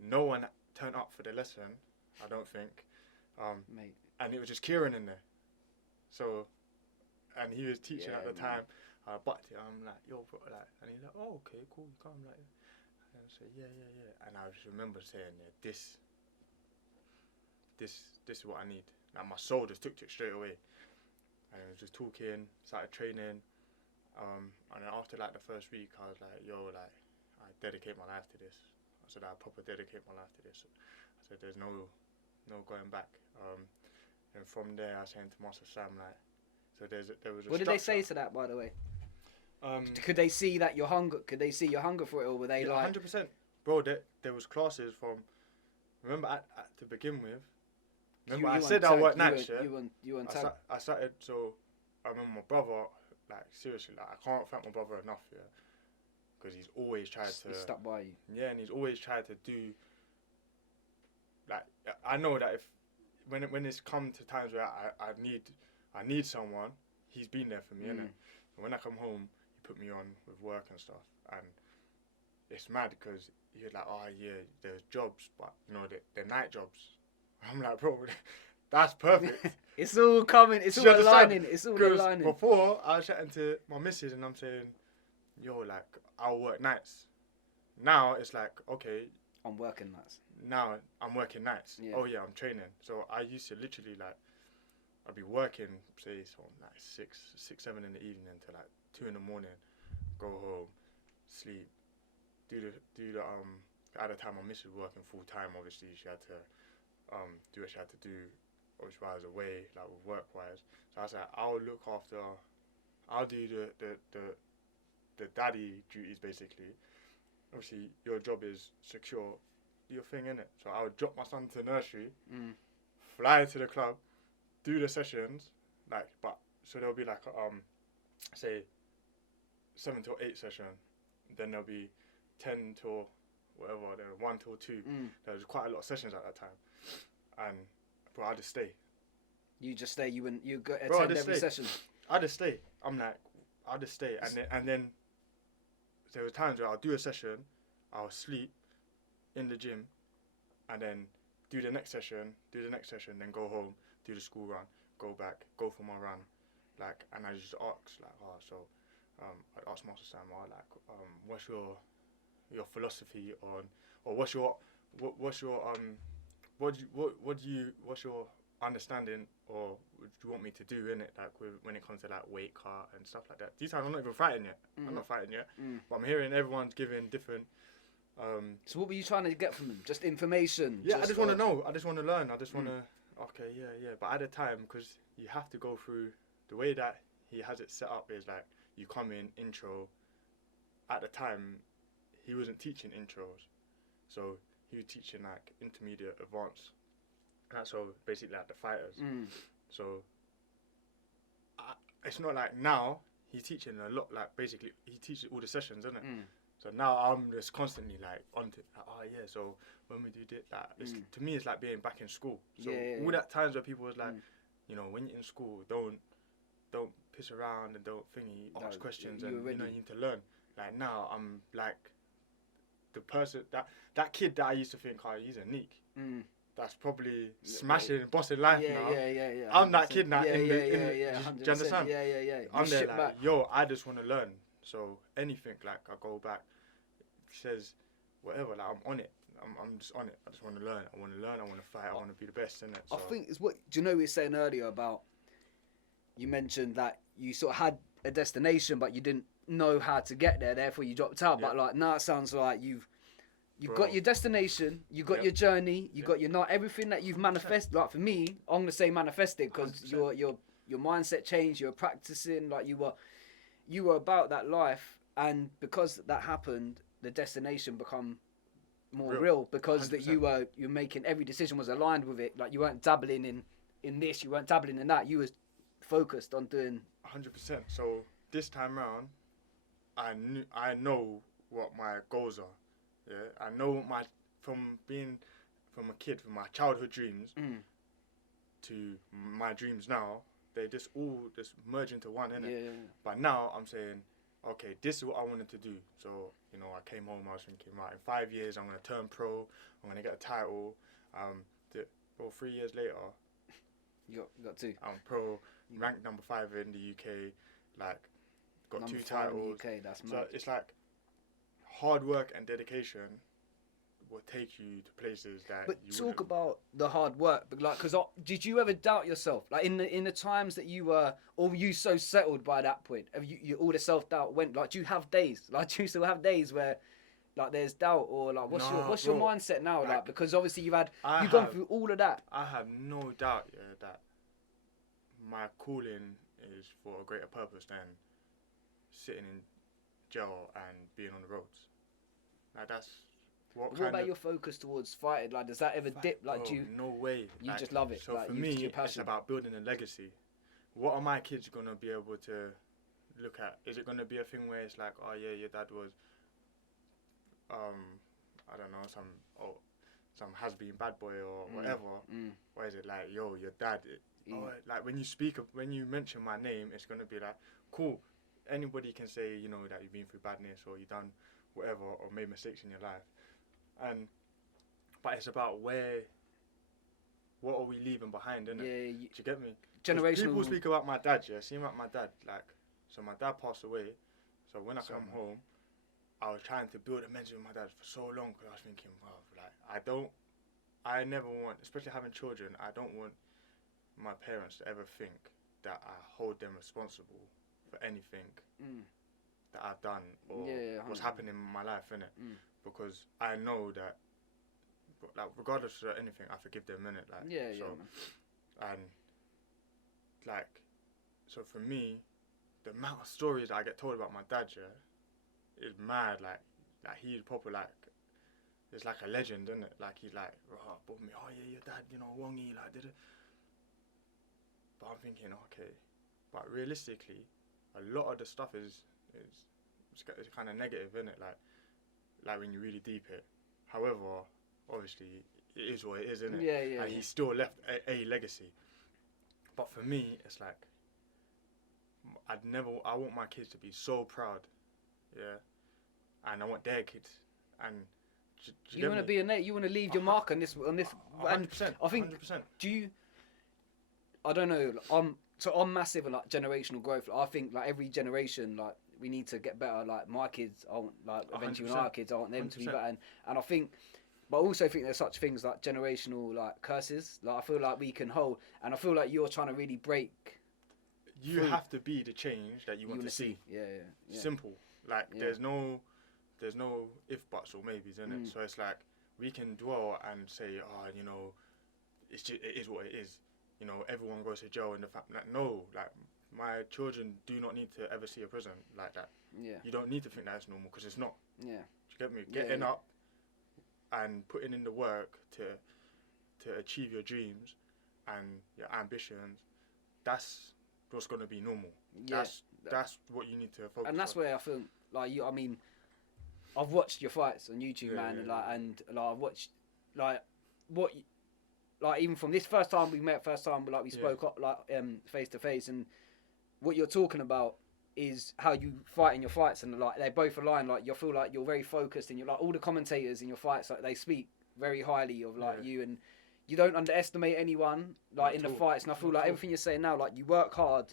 no one turned up for the lesson. I don't think. Mate. And it was just Kieran in there. So, and he was teaching at the time. But I'm like, yo, bro, like, and he's like, oh, okay, cool, come, like, and I said, yeah. And I just remember saying, this is what I need. Like, my soul just took to it straight away. And I was just talking, started training. And then after like the first week, I was like, yo, like, I dedicate my life to this. said I proper dedicate my life to this. I said there's no going back. And from there, I was saying to Master Sam, like, so there was a What did they say to that, by the way? Could they see that your hunger? Could they see your hunger for it, or were they like? 100%, bro. There was classes from. Remember, to begin with. Remember, I said I worked nights. You weren't tagged. I started. So I remember my brother. Like seriously, like I can't thank my brother enough, yeah, because he's always tried to. He stuck by you. Yeah, and he's always tried to do. Like I know that if when it's come to times where I need someone, he's been there for me, innit? And when I come home, he put me on with work and stuff, and it's mad because he's like, oh yeah, there's jobs, but you know they're night jobs. I'm like, bro, that's perfect. It's all coming. It's all aligning. It's all aligning. Before I was chatting to my missus and I'm saying, yo, like I'll work nights. Now it's like, okay, I'm working nights. Now I'm working nights. Yeah. Oh yeah, I'm training. So I used to literally like, I'd be working, say from like 6, 7 in the evening until like 2 in the morning. Go home, sleep, do the at the time my missus was working full time. Obviously she had to do what she had to do. Obviously while I was away, like with work wise. So I was like, I'll do the daddy duties basically. Obviously your job is secure. Do your thing, innit? So I would drop my son to nursery, fly to the club, do the sessions, like, but so there'll be like say 7 till 8 session, then there'll be 10 till whatever, then 1 till 2. There was quite a lot of sessions at that time, and bro, I just stay. You just stay. You go attend every session. I just stay. I'm like, I just stay, and then there were times where I'll do a session, I'll sleep in the gym, and then do the next session, then go home, do the school run, go back, go for my run, like, and I just ask like, I'd ask Master Sam, what's your philosophy on, or what's your understanding, or what do you want me to do in it, like when it comes to like weight cut and stuff like that. These times I'm not even fighting yet. I'm not fighting yet, but I'm hearing everyone's giving different. So what were you trying to get from them? Just information? Yeah, I just want to know. I just want to learn. I just want to. Okay, yeah. But at the time, because you have to go through the way that he has it set up is like you come in intro. At the time, he wasn't teaching intros, so he was teaching like intermediate, advanced. That's so basically like the fighters. So it's not like now he's teaching a lot. Like basically he teaches all the sessions, isn't it? So now I'm just constantly like on to like, oh yeah. So when we do that, to me it's like being back in school. So all that times where people was like, you know, when you're in school, don't piss around and don't ask questions, and you know you need to learn. Like now I'm like the person that kid that I used to think, oh, he's a neek. That's probably smashing, bossing life now. Yeah. I'm that kid now. Yeah. Do you understand? Yeah. I'm there like, yo, I just want to learn. So anything, like I go back, says whatever, like I'm on it. I'm just on it. I just want to learn. I want to fight. I want to be the best in it. So. I think it's what, do you know we were saying earlier about, you mentioned that you sort of had a destination but you didn't know how to get there, therefore you dropped out. But like now it sounds like you've got your destination, you got your journey, you got your everything that you've manifested. Like for me, I'm gonna say manifested because your mindset changed. You're practicing, like you were about that life, and because that happened, the destination become more real because 100%. That you're making every decision was aligned with it. Like you weren't dabbling in this, you weren't dabbling in that. You was focused on doing 100%. So this time round, I know what my goals are. Yeah, I know from a kid, from my childhood dreams to my dreams now, they just all just merge into one, innit? Yeah. But now I'm saying, okay, this is what I wanted to do. So, you know, I came home, I was thinking, right, in 5 years I'm gonna turn pro, I'm gonna get a title. 3 years later, you got 2. I'm pro, ranked number 5 in the UK, like got number 2 titles. In the UK, that's mad. So it's like hard work and dedication will take you to places that. But you talk about the hard work, but like, because did you ever doubt yourself? Like in the times that you were, or were you so settled by that point? Have you all the self doubt went? Like, do you have days? Like, do you still have days where like there's doubt, or like what's your mindset now? Like, because obviously you've gone through all of that. I have no doubt that my calling is for a greater purpose than sitting in jail and being on the roads. Like that's what about your focus towards fighting? Like, does that ever dip? Like, do you? No way. You just love it. So like, for me, it's about building a legacy. What are my kids gonna be able to look at? Is it gonna be a thing where it's like, oh yeah, your dad was, I don't know, some has-been bad boy or whatever, or is it like, yo, your dad? Like when you mention my name, it's gonna be like, cool. Anybody can say, you know, that you've been through badness or you've done whatever or made mistakes in your life, but it's about what are we leaving behind, innit? Yeah, do you get me? Generational. People speak about my dad, see about my dad, like, so my dad passed away, so when I come home, I was trying to build a memory with my dad for so long, because I was thinking, wow, like, I never want, especially having children, I don't want my parents to ever think that I hold them responsible for anything that I've done or what's happening in my life, innit? Because I know that, like, regardless of anything, I forgive them, innit? Like, and like, so for me, the amount of stories that I get told about my dad, is mad. Like he's proper, like, it's like a legend, isn't it? Like, he's like, brought me, oh yeah, your dad, you know, Wongy, like, did it. But I'm thinking, okay, but realistically, a lot of the stuff is kind of negative, isn't it? Like when you really deep it. However, obviously, it is what it is, isn't it? Yeah. And he still left a legacy. But for me, it's like, I want my kids to be so proud, and I want their kids, and you want to be you want to leave your mark on this, 100%. I think 100%. I don't know. I'm massive on like generational growth. I think like every generation, like we need to get better. Like my kids, I want, like eventually when our kids, I want them 100%. To be better. And I think, but I also think there's such things like generational like curses. Like I feel like we can hold, and I feel like you're trying to really break. You have to be the change that you want to see. Yeah. Simple. Like there's no if buts or maybes in it. So it's like we can dwell and say, you know, it is what it is. You know, everyone goes to jail in the fact that no, like my children do not need to ever see a prison like that. Yeah. You don't need to think that's normal because it's not. Yeah. Do you get me? Getting up and putting in the work to achieve your dreams and your ambitions, that's what's gonna be normal. Yeah. That's what you need to focus on. And that's where I feel like you. I mean, I've watched your fights on YouTube, man, and I've watched like what. Like even from this first time we spoke up like face to face, and what you're talking about is how you fight in your fights, and like they both align. Like you feel like you're very focused, and you're like all the commentators in your fights, like they speak very highly of like you, and you don't underestimate anyone like in the fights. And I feel like everything you're saying now, like you work hard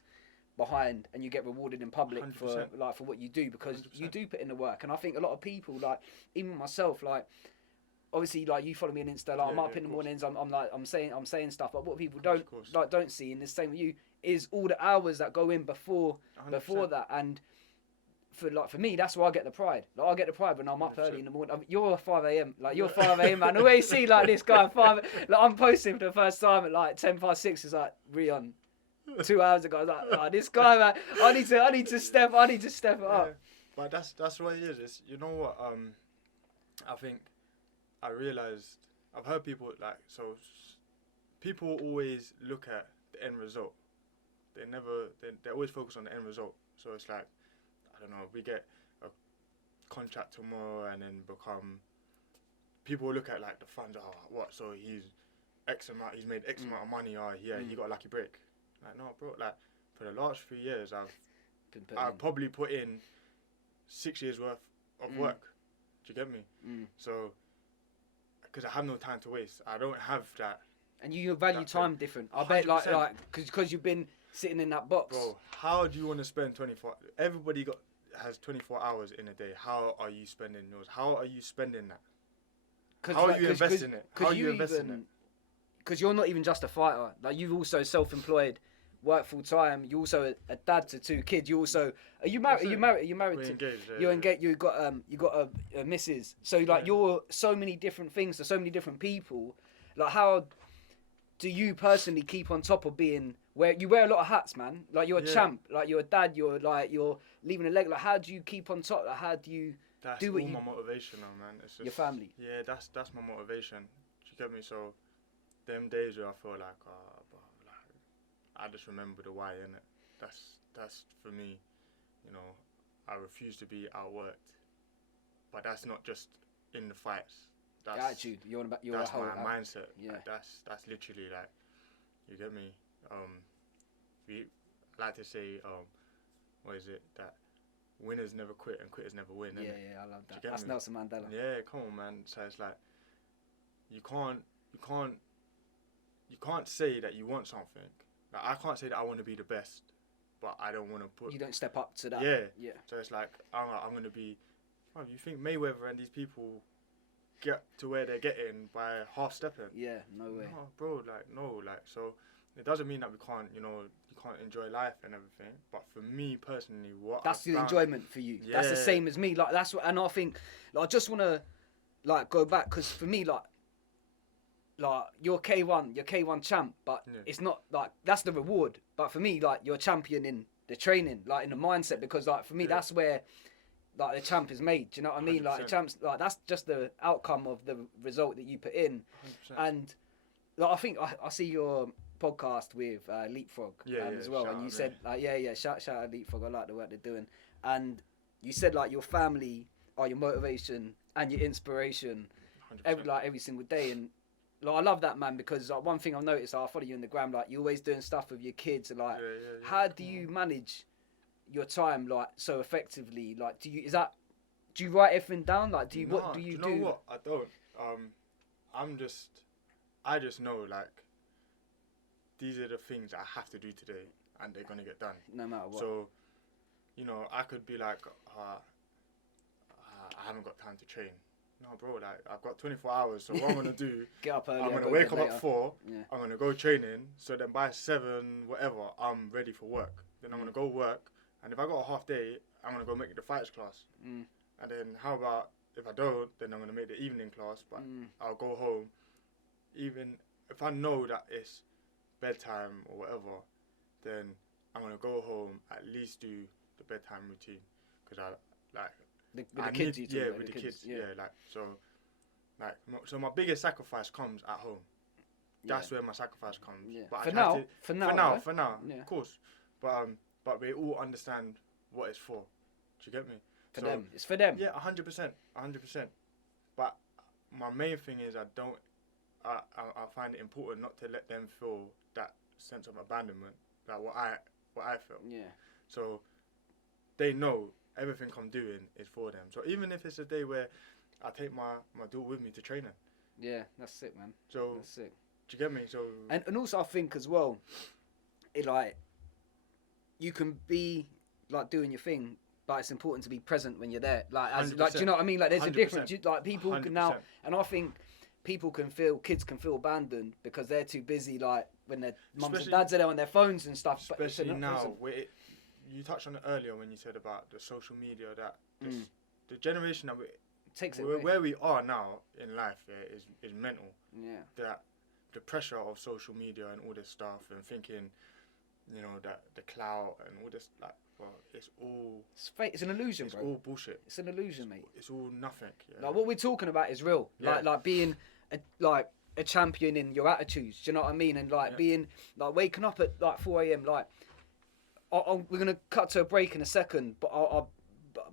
behind and you get rewarded in public 100%. for what you do, because 100%. you do put in the work. And I think a lot of people, like even myself, like. Obviously, like you follow me on Insta, like I'm up in the mornings. I'm saying stuff, but what people don't see, and the same with you, is all the hours that go in before 100%. that. And for me, that's where I get the pride. Like I get the pride when I'm up early in the morning. You're 5 a.m. Like you're 5 a.m. man. I always see like this guy at 5. Like I'm posting for the first time at like 6:10. It's like Reon, 2 hours ago. I was like, oh, this guy, man. I need to step it up. But that's what it is. It's, you know what? I think. I realised, I've heard people people always look at the end result. They always focus on the end result. So it's like, I don't know, we get a contract tomorrow and then people will look at like the funds, so he's made X amount of money, he got a lucky break. Like, no, bro, like for the last 3 years, I've probably put in 6 years worth of work. Do you get me? So, because I have no time to waste. I don't have that. And you value time different. I bet like because you've been sitting in that box. Bro, how do you want to spend 24? Everybody has 24 hours in a day. How are you spending yours? How are you spending that? How are you investing it? How are you investing it? Because you're not even just a fighter. Like you've also self-employed work full time. You also a dad to 2 kids. You also are you married? Are you married? Are you married? We're engaged. You're engaged. You got a missus. So like you're so many different things to so many different people. Like how do you personally keep on top of being where you wear a lot of hats, man? Like you're a champ. Like you're a dad. You're leaving a leg. Like how do you keep on top? Like how do you do what That's all my motivation now, man. It's just, your family. Yeah, that's my motivation. Do you get me? So them days where I feel like, I just remember the why, innit? That's for me, you know, I refuse to be outworked. But that's not just in the fights. That's Your attitude. That's my mindset. Yeah. Like, that's literally like, you get me? We like to say, what is it? That winners never quit and quitters never win. Yeah, innit? yeah, I love that. Do you get That's me? Nelson Mandela. Yeah, come on, man. So it's like, you can't say that you want something. Like, I can't say that I want to be the best, but I don't want to put. You don't step up to that. Yeah. Yeah. So it's like, I'm going to be. Oh, you think Mayweather and these people get to where they're getting by half stepping? Yeah, no way. No, bro, so it doesn't mean that we can't, you can't enjoy life and everything. But for me personally, that's the enjoyment for you. Yeah. That's the same as me. Like that's what, and I think, like, I just want to, like, go back because for me, like you're K1 champ, but it's not like that's the reward. But for me, like, you're champion in the training, like in the mindset, because like for me, that's where. Like the champ is made, do you know what I mean? 100%. Like the champ's like that's just the outcome of the result that you put in. 100%. And like I think I see your podcast with Leapfrog as well, and you said like shout out Leapfrog. I like the work they're doing, and you said like your family are your motivation and your inspiration every single day. And like I love that, man, because like one thing I've noticed, I follow you on the gram, like you're always doing stuff with your kids, and like how do you manage your time like so effectively? Like do you write everything down? Like do you what do you do? You know what? I don't. I just know like these are the things I have to do today and they're gonna get done. No matter what. So, I could be like, I haven't got time to train. No, bro, like I've got 24 hours, so what I'm gonna do? Get up early. I'm gonna wake up at 4. Yeah. I'm gonna go training, so then by 7, whatever, I'm ready for work. Then I'm gonna go work. And if I got a half day, I'm going to go make the fights class. And then how about if I don't, then I'm going to make the evening class, but I'll go home. Even if I know that it's bedtime or whatever, then I'm going to go home, at least do the bedtime routine. Because I, like... With the kids. So my biggest sacrifice comes at home. That's where my sacrifice comes. Yeah. But For now, yeah. Of course. But we all understand what it's for. Do you get me? For them. It's for them. Yeah, 100%. But my main thing is I find it important not to let them feel that sense of abandonment, like what I felt. Yeah. So they know everything I'm doing is for them. So even if it's a day where I take my daughter with me to training. Yeah, that's sick, man. So that's sick. Do you get me? So and also I think as well, it like. You can be like doing your thing, but it's important to be present when you're there. Like, do you know what I mean? Like, there's 100%. A difference. Like, people 100%. Can now, and I think kids can feel abandoned because they're too busy. Like when their mums and dads are there on their phones and stuff. Especially now, you touched on it earlier when you said about the social media that the generation that where we are now in life is mental. Yeah. That the pressure of social media and all this stuff and thinking. That the clout and all this, like, well, it's all... It's fake. It's an illusion, bro. It's all bullshit. It's an illusion, mate. It's all nothing. Yeah. Like, what we're talking about is real. Yeah. Like being, a champion in your attitudes. Do you know what I mean? And, being, waking up at, 4 a.m, we're going to cut to a break in a second, but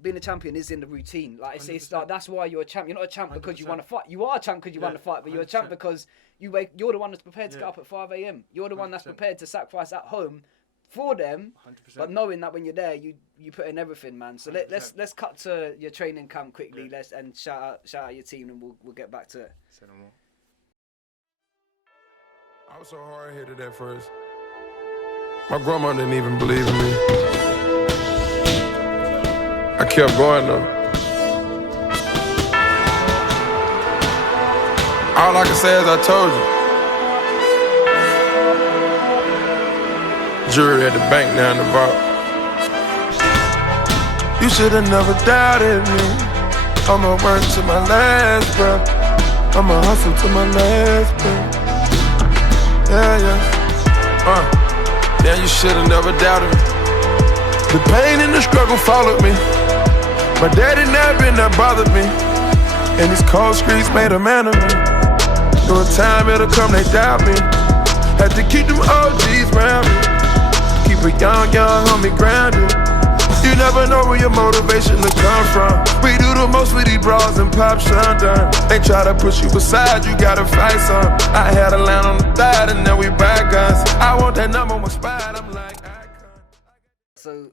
being a champion is in the routine. Like, it's like, that's why you're a champ. You're not a champ because 100%. You want to fight. You are a champ because you want to fight, but you're a champ because... You're the one that's prepared to get up at 5 a.m. You're the 100%. One that's prepared to sacrifice at home for them, 100%. But knowing that when you're there, you put in everything, man. So let's cut to your training camp quickly. Yeah. And shout out your team, and we'll get back to it. Say no more. I was so hard-headed at first. My grandma didn't even believe in me. I kept going though. All I can say is I told you. Jewelry at the bank now in the vault. You should've never doubted me. I'ma work to my last breath. I'ma hustle to my last breath. Yeah, you should've never doubted me. The pain and the struggle followed me. My daddy never been that bothered me. And these cold streets made a man of me. Through a time it'll come, they doubt me. Had to keep them OGs round me. Keep a young homie grounded. You never know where your motivation to come from. We do the most with these bras and pop shundun. They try to push you aside, you gotta fight some. I had a line on the thigh and now we buy guns. I want that number one spot, I'm like, So,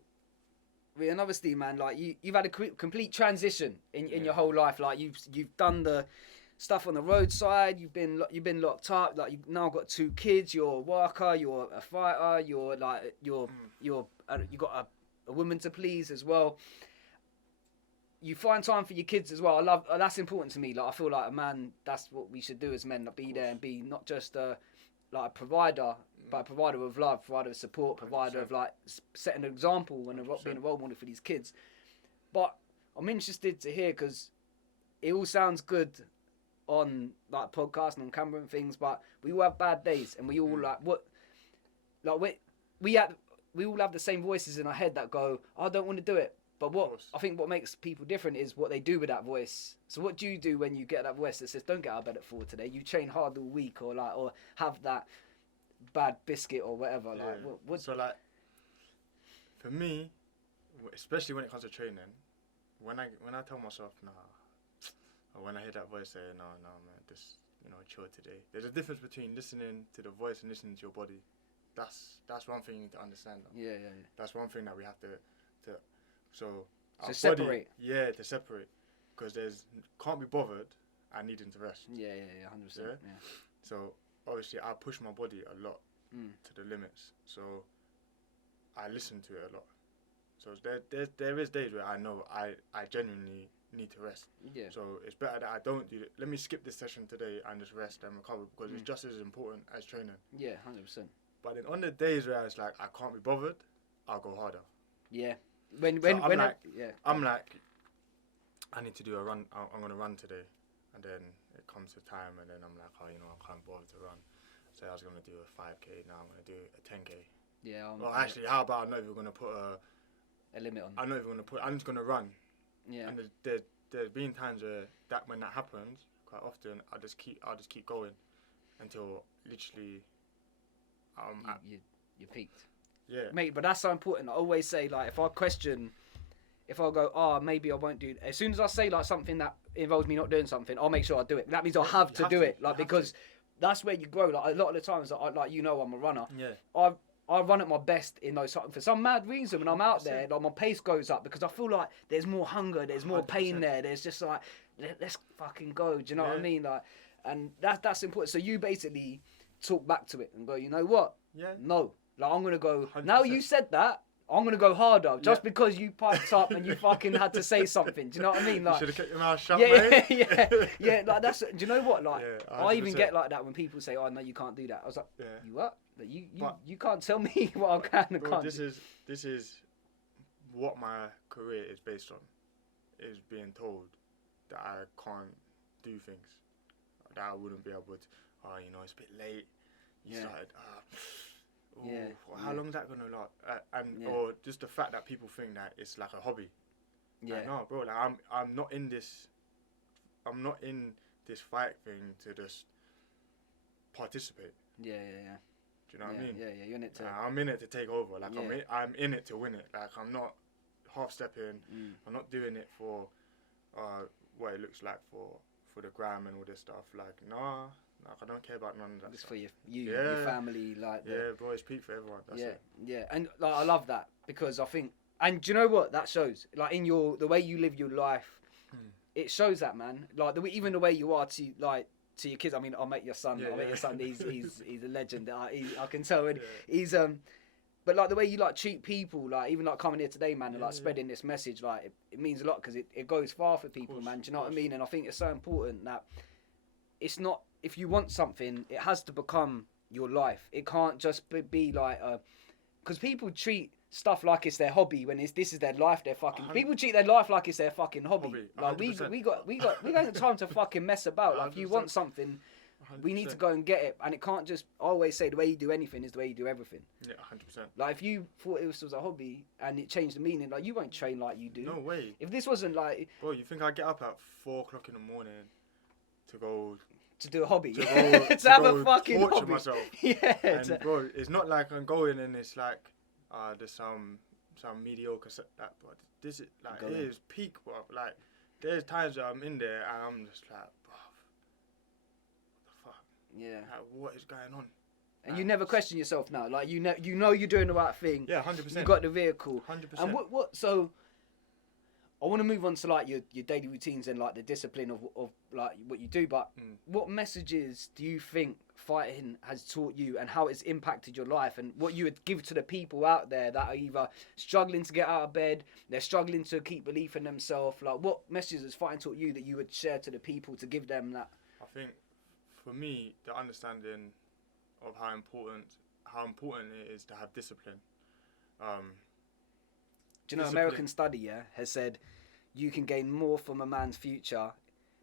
Reon, obviously, man, like you've had a complete transition in your whole life. Like you've done the stuff on the roadside. You've been locked up. Like you've now got 2 kids. You're a worker. You're a fighter. You got a woman to please as well. You find time for your kids as well. That's important to me. Like I feel like a man, that's what we should do as men. Like be there and be not just a provider, but a provider of love, provider of support, provider of like setting an example and being a role model for these kids. But I'm interested to hear, because it all sounds good on like podcasts and on camera and things, but we all have bad days, and we all we all have the same voices in our head that go, I don't want to do it. But I think what makes people different is what they do with that voice. So what do you do when you get that voice that says, don't get out of bed at 4 today? You train hard all week, or have that bad biscuit or whatever. Yeah. Like what? So like, for me, especially when it comes to training, when I tell myself nah, or when I hear that voice say no man, just chill today. There's a difference between listening to the voice and listening to your body. That's one thing you need to understand. Yeah. That's one thing that we have to So separate. Body, to separate, because can't be bothered and needing to rest. Yeah, 100%. Yeah. So obviously I push my body a lot to the limits. So I listen to it a lot. So there is days where I know I genuinely need to rest. Yeah. So it's better that I don't do it. Let me skip this session today and just rest and recover, because it's just as important as training. Yeah, 100%. But then on the days where it's like I can't be bothered, I'll go harder. Yeah. I'm like, I need to do a run. I'm gonna run today, and then it comes to time, and then I'm like, I can't bother to run. So I was gonna do a 5k. Now I'm gonna do a 10k. Yeah. Actually, how about I'm not even gonna put a limit on. I'm not even gonna put. I'm just gonna run. Yeah. And there's been times where when that happens, quite often I'll just keep going until literally you peaked. Yeah. Mate, but that's so important. I always say, like, if I go, maybe I won't do it. As soon as I say, like, something that involves me not doing something, I'll make sure I do it. That means I'll have to do it. Like, because that's where you grow. Like, a lot of the times, I'm a runner. Yeah. I run at my best in those times. For some mad reason, when I'm out there, like, my pace goes up, because I feel like there's more hunger, there's more 100%. Pain there. There's just like, let's fucking go. Do you know what I mean? Like, and that's important. So you basically talk back to it and go, you know what? Yeah. No. Like, I'm going to go, 100%. Now you said that, I'm going to go harder, just because you piped up and you fucking had to say something. Do you know what I mean? Like, you should have kept your mouth shut, mate. Yeah, like, do you know what? Like, I even get like that when people say, oh, no, you can't do that. I was like, you what? Like, you can't tell me what I can and can't do. This is what my career is based on, is being told that I can't do things, that I wouldn't be able to, it's a bit late, you started, how long is that gonna last? Or just the fact that people think that it's like a hobby. Yeah. Like, no, bro. Like I'm not in this. I'm not in this fight thing to just participate. Yeah. Do you know what I mean? Yeah. You're in it to. I'm in it to take over. Like I'm in it to win it. Like I'm not half stepping. I'm not doing it for what it looks like for the gram and all this stuff. Like nah. Like, I don't care about none of that. It's for your family, like. Bro, it's peak for everyone. That's it. Yeah, and like I love that, because I think, and do you know what that shows? Like in the way you live your life, it shows that, man. Like even the way you are to your kids. I mean, I met your son. He's a legend. I can tell it. He's but like the way you like treat people, like even like coming here today, man, and like spreading this message, like it means a lot, because it goes far for people, man. Do you know what I mean? And I think it's so important that it's not. If you want something, it has to become your life. It can't just be like because people treat stuff like it's their hobby when this is their life. They're fucking. 100 People treat their life like it's their fucking hobby. Like 100%. we don't have time to fucking mess about. Like if you want 100%. something, we need to 100%. go and get it, and it can't just. I always say the way you do anything is the way you do everything. Yeah, 100%. Like if you thought it was a hobby and it changed the meaning, like you won't train like you do. No way. If this wasn't like Bro, you think I get up at 4 o'clock in the morning to go to do a hobby, to go, to have a go fucking torture hobby. myself? Yeah. And bro, it's not like I'm going and it's like there's some mediocre that, but this is like it is peak, bro. Like there's times where I'm in there and I'm just like, bro, what the fuck? Yeah. Like, what is going on? And you never question yourself now. Like you know you're doing the right thing. Yeah, 100%. You got the vehicle. 100%. And what? So I want to move on to like your daily routines and like the discipline of like what you do. But what messages do you think fighting has taught you, and how it's impacted your life, and what you would give to the people out there that are either struggling to get out of bed, they're struggling to keep belief in themselves? Like what messages has fighting taught you that you would share to the people to give them that? I think for me, the understanding of how important it is to have discipline. Do you know, discipline. American study has said you can gain more from a man's future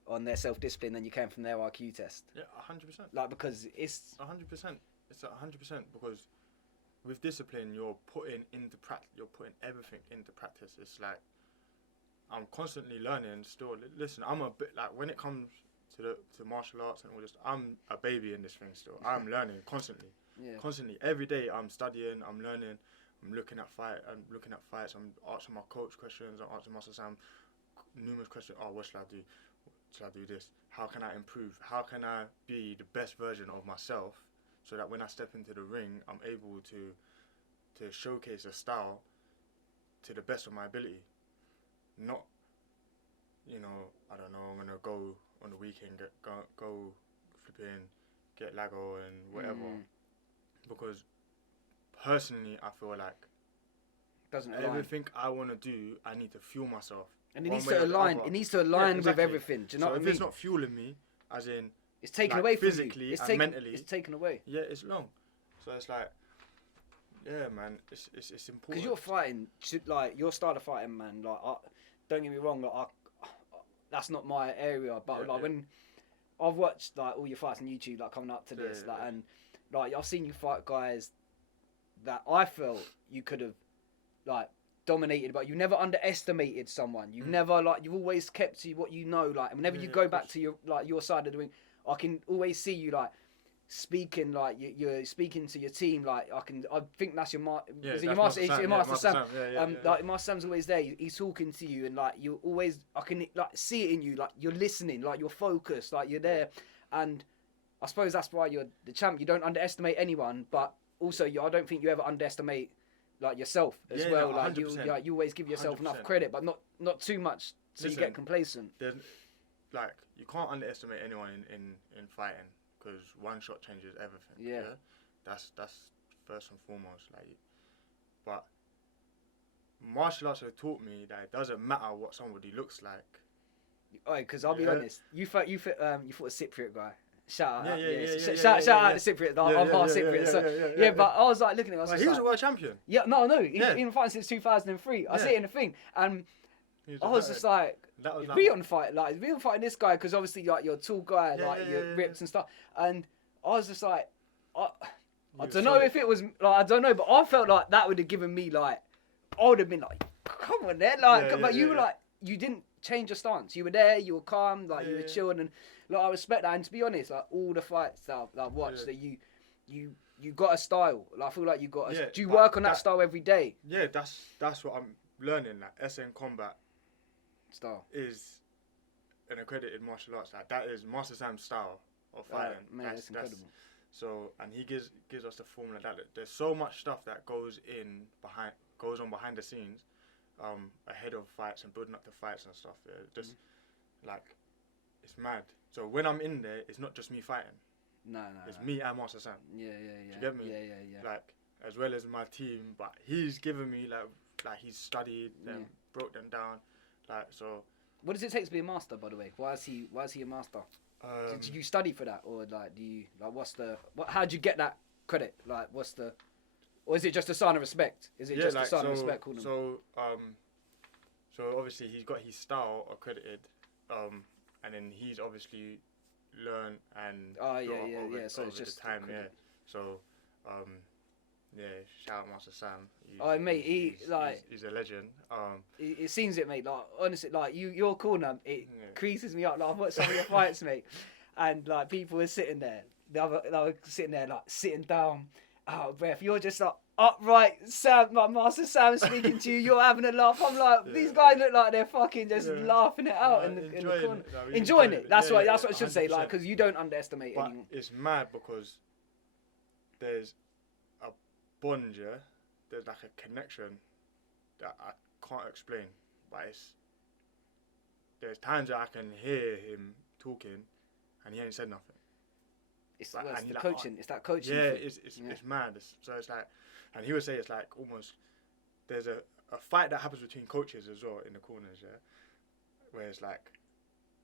on their self-discipline than you can from their IQ test. Yeah, 100%. Like because it's 100%. It's 100% because with discipline, you're putting everything into practice. It's like I'm constantly learning. Still, listen, I'm a bit like when it comes to martial arts and all this, I'm a baby in this thing still. I'm learning constantly. Yeah. Constantly. Every day I'm studying, I'm learning, I'm looking at fights, I'm asking my coach questions, I'm asking Master Sam numerous questions. Oh, what should I do? Should I do this? How can I improve? How can I be the best version of myself so that when I step into the ring, I'm able to showcase a style to the best of my ability. Not, I don't know, I'm going to go on the weekend, go flipping, get Lago and whatever. Because personally, I feel like doesn't align. everything I want to do, I need to fuel myself. And it needs to align. It needs to align with everything. Do you know what I mean? If it's not fueling me, as in it's taken like away from physically you. and mentally, it's taken away. Yeah, it's long. So it's like, yeah, man, it's important. Because you're fighting, like your style of fighting, man. Like, don't get me wrong, like that's not my area. But when I've watched like all your fights on YouTube, like coming up to this, and like I've seen you fight guys that I felt you could have like dominated, but you never underestimated someone. You've never you've always kept to what you know. Like whenever you go back to your side of the ring, I can always see you like speaking, like you're speaking to your team. Like I think that's your master Sam. Like Master Sam's always there. He's talking to you, and like you always, I can like see it in you. Like you're listening, like you're focused, like you're there. And I suppose that's why you're the champ. You don't underestimate anyone, but also I don't think you ever underestimate like yourself as well. No, like you always give yourself 100%. Enough credit, but not too much, so you get complacent. Like you can't underestimate anyone in fighting, because one shot changes everything. Yeah. That's first and foremost. Like, but martial arts have taught me that it doesn't matter what somebody looks like. Oh, because I'll be honest, you fought a Cypriot guy. Shout out, shout out to Cypriot. I'm half Cypriot, but I was like looking at him. He was a world champion. Yeah, no, he's been fighting since 2003. I see it in the thing, and I was just like, Reon fighting this guy, because obviously like you're a tall guy, you're ripped and stuff, and I was just like, I don't know if it was like, I don't know, but I felt like that would have given me like, I would have been like, come on there, but you were like, you didn't change your stance. You were there, you were calm, like you were chilling, and like I respect that. And to be honest, like all the fights that I've watched, that you got a style. Like I feel like you got. Do you work on that style every day? Yeah, that's what I'm learning. Like SN Combat style is an accredited martial arts. Like that is Master Sam's style of fighting. Man, that's incredible. So, and he gives us the formula that there's so much stuff that goes on behind the scenes, ahead of fights and building up the fights and stuff. Just like it's mad. So when I'm in there, it's not just me fighting. No. It's me and Master Sam. Yeah. Do you get me? Yeah. Like as well as my team, but he's given me like he's studied them, broke them down, like so. What does it take to be a master, by the way? Why is he a master? Did you study for that, or like do you like how do you get that credit? Like what's the? Or is it just a sign of respect? Is it just a sign of respect? Calling him? So obviously he's got his style accredited, and then he's obviously learned and over So it's just the time, So, shout out Master Sam. Mate, he's a legend. It seems it, mate. Like honestly, like your corner, it creases me up. Like I've watched some of your fights, mate, and like people were sitting there, they were sitting there like sitting down, out of breath. You're just like upright, Sam, like Master Sam speaking to you. You're having a laugh. I'm like, these guys look like they're fucking just laughing it out in the corner, enjoying it. That's what I should say. Like, because you don't underestimate anyone. It's mad because there's a bond, there's like a connection that I can't explain, but there's times that I can hear him talking and he ain't said nothing. It's like, the coaching. It's that coaching. Yeah, it's mad. So it's like, and he would say it's like almost there's a fight that happens between coaches as well in the corners, where it's like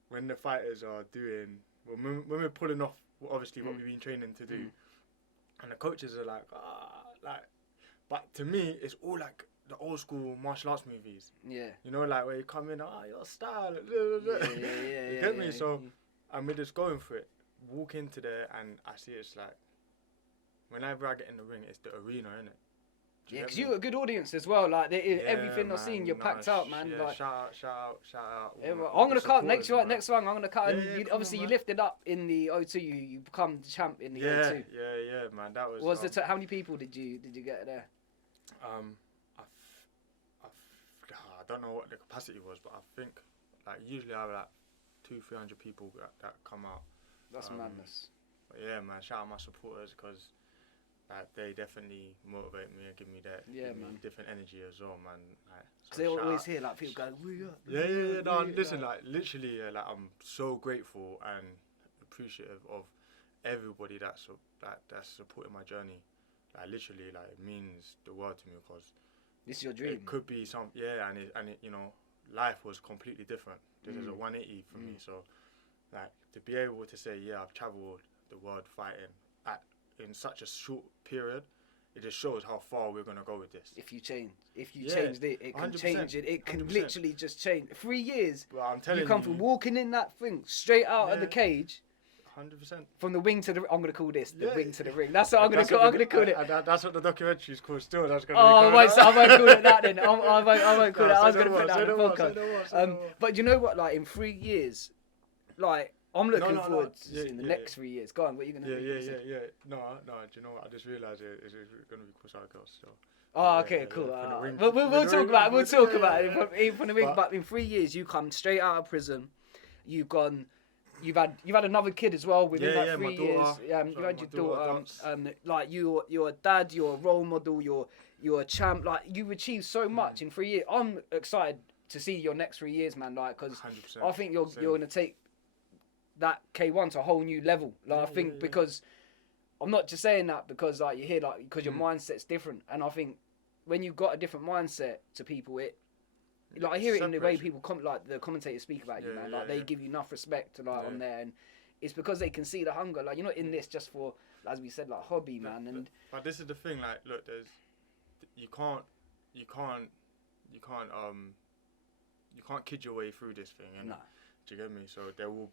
when the fighters are doing when we're pulling off obviously what we've been training to do, and the coaches are like but to me it's all like the old school martial arts movies. Yeah. You know, like where you come in, your style. You get me? So and we're just going for it. Walk into there and I see it's like whenever I get in the ring, it's the arena, innit? Yeah, because you got a good audience as well. Like everything I've seen, you're packed out, man. Yeah, like, shout out. I'm gonna cut next one. I'm gonna cut. And obviously, you lifted up in the O2. You become the champ in the O2. Yeah, man. That was. How many people did you get there? I don't know what the capacity was, but I think like usually I have like 200-300 people that come out. That's madness. But yeah, man, shout out my supporters because they definitely motivate me and give me that different energy as well, man. Because they always hear like people going, "We up." Yeah. No, listen, like literally, like I'm so grateful and appreciative of everybody that's supporting my journey. Like literally, like it means the world to me because this is your dream. It could be and it you know, life was completely different. This is a 180 for me, so. Like to be able to say, I've travelled the world fighting in such a short period, it just shows how far we're gonna go with this. If you changed it, it can change it. It can 100%. Literally just change. 3 years. Well, I'm telling you, come from walking in that thing straight out of the cage. 100%. From the wing to the, I'm gonna call this the wing to the ring. That's what I'm gonna call it. That's what the documentary is called. Still, that's gonna. I won't call it that then. I won't call it. I was gonna put that in the podcast. But you know what? Like in 3 years, like. I'm looking forward to seeing the next 3 years. Go on, what are you going to do? Yeah. No, do you know what? I just realised it's going to be Kusai Girls still. Oh, okay, cool. We'll talk about it from the ring. But in 3 years, you come straight out of prison. You've had another kid as well within that 3 years. You had your daughter. Like you're a dad. You're a role model. You're a champ. Like you've achieved so much in 3 years. I'm excited to see your next 3 years, man. Like because I think you're going to take that K1 to a whole new level. Like I think because I'm not just saying that because like you hear like because your mindset's different, and I think when you've got a different mindset to people, I hear it in the way people like the commentators speak about you, man. Like they give you enough respect to on there, and it's because they can see the hunger. Like you're not in this just for, as we said, like hobby, man. And but this is the thing, like look, you can't kid your way through this thing, and. Nah. Do you get me? So there will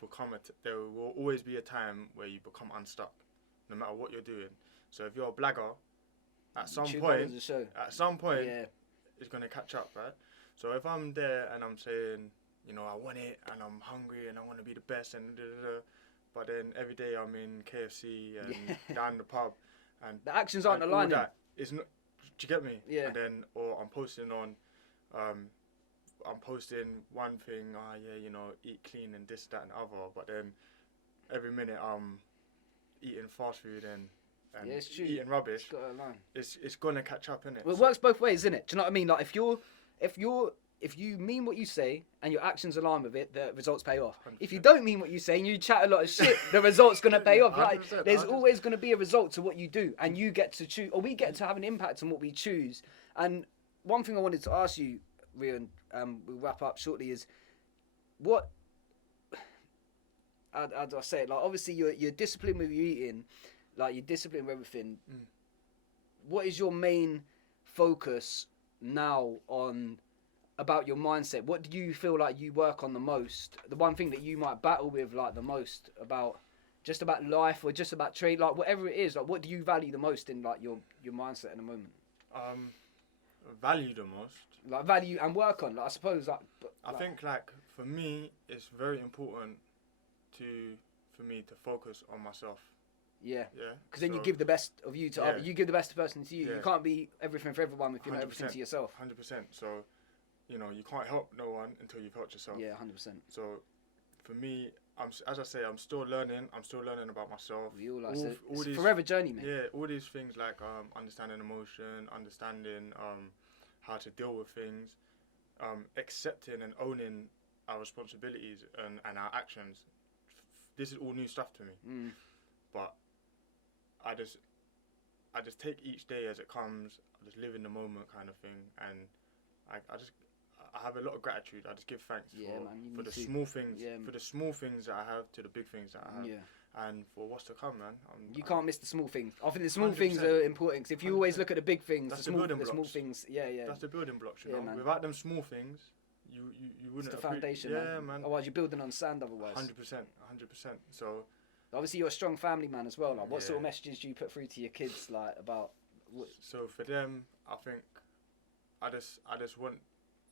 always be a time where you become unstuck, no matter what you're doing. So if you're a blagger, at some point, it's gonna catch up, right? So if I'm there and I'm saying, I want it and I'm hungry and I want to be the best and but then every day I'm in KFC and down the pub and the actions aren't aligning. It's not. Do you get me? Yeah. And then I'm posting on. I'm posting one thing, eat clean and this, that and other, but then every minute I'm eating fast food and eating rubbish. It's gonna catch up, innit? Well, it works both ways, innit? Do you know what I mean? Like if you mean what you say and your actions align with it, the results pay off. 100%. If you don't mean what you say and you chat a lot of shit, the results gonna pay off. Like there's 100%. Always gonna be a result to what you do, and you get to choose, or we get to have an impact on what we choose. And one thing I wanted to ask you, Reon, we'll wrap up shortly, is what how do I say it? Like obviously you're disciplined with your eating, like you're disciplined with everything. what is your main focus now on about your mindset? What do you feel like you work on the most? The one thing that you might battle with like the most about just about life or just about trade, like whatever it is, like what do you value the most in like your mindset in the moment? Value the most. Like value and work on. Like I suppose like. I think like for me, it's very important for me to focus on myself. Yeah. Yeah. Because then you give the best of you to other. You give the best person to you. Yeah. You can't be everything for everyone if you're not everything to yourself. 100%. So, you know, you can't help no one until you've helped yourself. Yeah, 100%. So, for me, as I say, I'm still learning. I'm still learning about myself. We all it's a forever journey, man. Yeah, all these things like understanding emotion, understanding how to deal with things, accepting and owning our responsibilities and our actions. This is all new stuff to me. But I just take each day as it comes. I just live in the moment, kind of thing, and I have a lot of gratitude. I just give thanks for the small things, for the small things that I have to the big things that I have, and for what's to come, man. You can't miss the small things. I think the small 100%. Things are important because if you always look at the big things, the small things, that's the building blocks. You know, man. Without them small things, you wouldn't. It's the foundation, man. Otherwise, you're building on sand. Otherwise, 100%. So. Obviously, you're a strong family man as well. Like, what sort of messages do you put through to your kids, like about? So for them, I think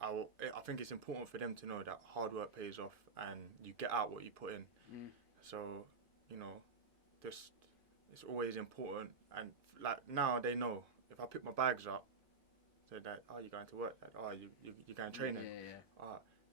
I think it's important for them to know that hard work pays off and you get out what you put in. So, you know, it's always important. And like now they know if I pick my bags up, say that, oh, you're going to work. That, oh, you're going training. Yeah.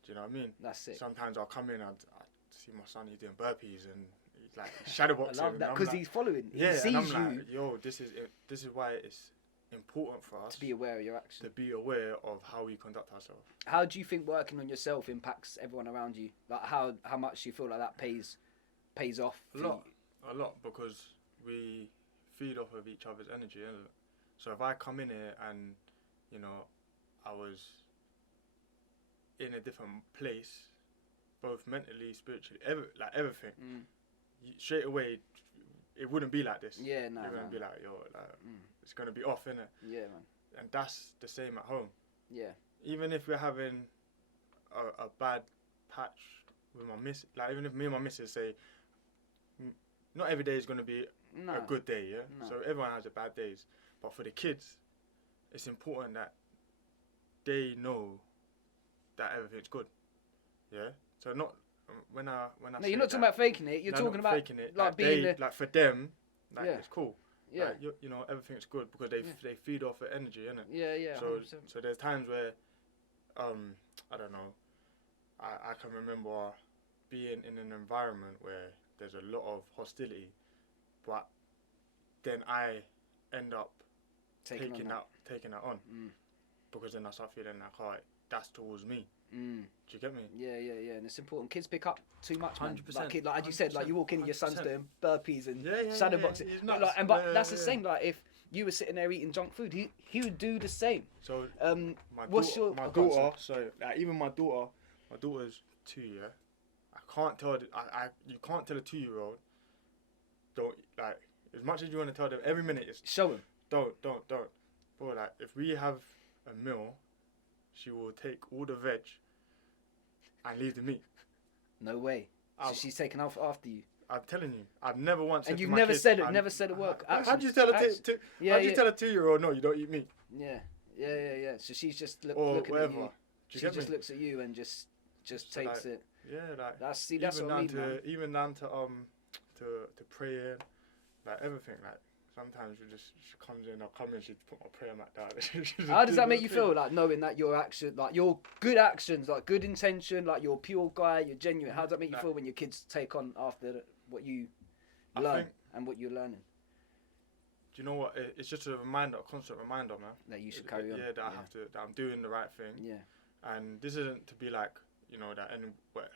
Do you know what I mean? That's it. Sometimes I'll come in and I see my son, he's doing burpees and he's like shadowboxing. I love that because he's following. He sees and I'm you. like, yo, this is why it's important for us to be aware of your actions. To be aware of how we conduct ourselves. How do you think working on yourself impacts everyone around you? Like how much you feel like that pays off? A lot, because we feed off of each other's energy, isn't it? So if I come in here and, you know, I was in a different place, both mentally, spiritually, everything, straight away, it wouldn't be like this. Yeah, no. It wouldn't be like, it's going to be off, innit? Yeah, man. And that's the same at home. Yeah. Even if we're having a bad patch with my missus, like even if me and my missus say, not every day is going to be a good day, yeah? No. So everyone has their bad days. But for the kids, it's important that they know that everything's good, yeah? So not, when I no, you're not talking about faking it, you're talking about faking it. Like being like for them, like it's cool. Yeah. Like, you know, everything's good because they feed off the energy, innit? Yeah. So there's times where, I don't know, I can remember being in an environment where there's a lot of hostility, but then I end up taking that on because then I start feeling like, oh, that's towards me. Do you get me? Yeah, and it's important. Kids pick up too much, man. 100%. Like as you said, like you walk in and your son's doing burpees and shadowboxing. Yeah. But that's the same. Like if you were sitting there eating junk food, he would do the same. So my daughter. So like even my daughter's 2. Yeah, I can't tell. You can't tell a 2-year-old. Don't like as much as you want to tell them every minute. Is show them. Don't. Bro, like if we have a meal, she will take all the veg and leave the meat. No way. So she's taken off after you. I'm telling you, I've never once. And said you've to my never kids, said it. Never said a word. How do you tell a tell a 2-year-old no, you don't eat meat? Yeah. So she's just looking whatever. at you. She just looks at you and just takes it. Yeah, like that's what I mean, man. Even down to praying, like everything. Like sometimes she comes in, I'll come in, she put my prayer mat down. How does that make you feel? Like knowing that your action, like your good actions, like good intention, like you're a pure guy, you're genuine. How does that make you feel when your kids take on after what you learn and what you're learning? Do you know what? It's just a constant reminder, man. That you should carry on. Yeah, that I'm doing the right thing. Yeah. And this isn't to be like, you know, that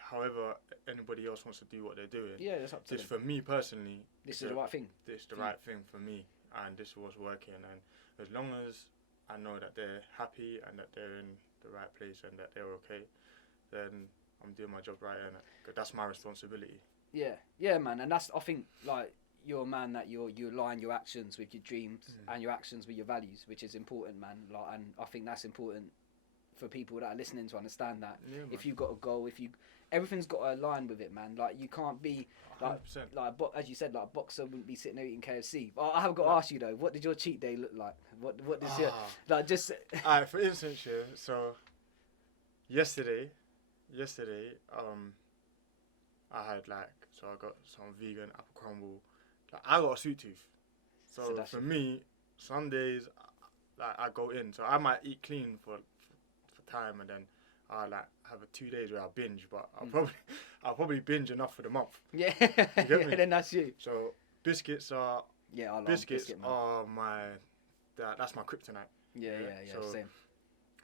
however anybody else wants to do what they're doing. Yeah, that's up to them. For me personally, this is the right thing. This is the right thing for me, and this is what's working. And as long as I know that they're happy and that they're in the right place and that they're okay, then I'm doing my job right, and that's my responsibility. Yeah, man, and that's I think like you're a man that you align your actions with your dreams and your actions with your values, which is important, man. Like, and I think that's important for people that are listening to understand that. Yeah, if you've got a goal, everything's got to align with it, man. Like, you can't be like 100%. As you said, like a boxer wouldn't be sitting there eating KFC. But I have got to ask you though, what did your cheat day look like? What does your like just? Alright, for instance, yeah. So yesterday, I had I got some vegan apple crumble. Like, I got a sweet tooth, so for me, Sundays, like, I go in. So I might eat clean for time, and then I like have 2 days where I binge. But I'll probably binge enough for the month. Yeah, you get me? Then that's you. So biscuits are I love biscuits are that's my kryptonite. Yeah, So same.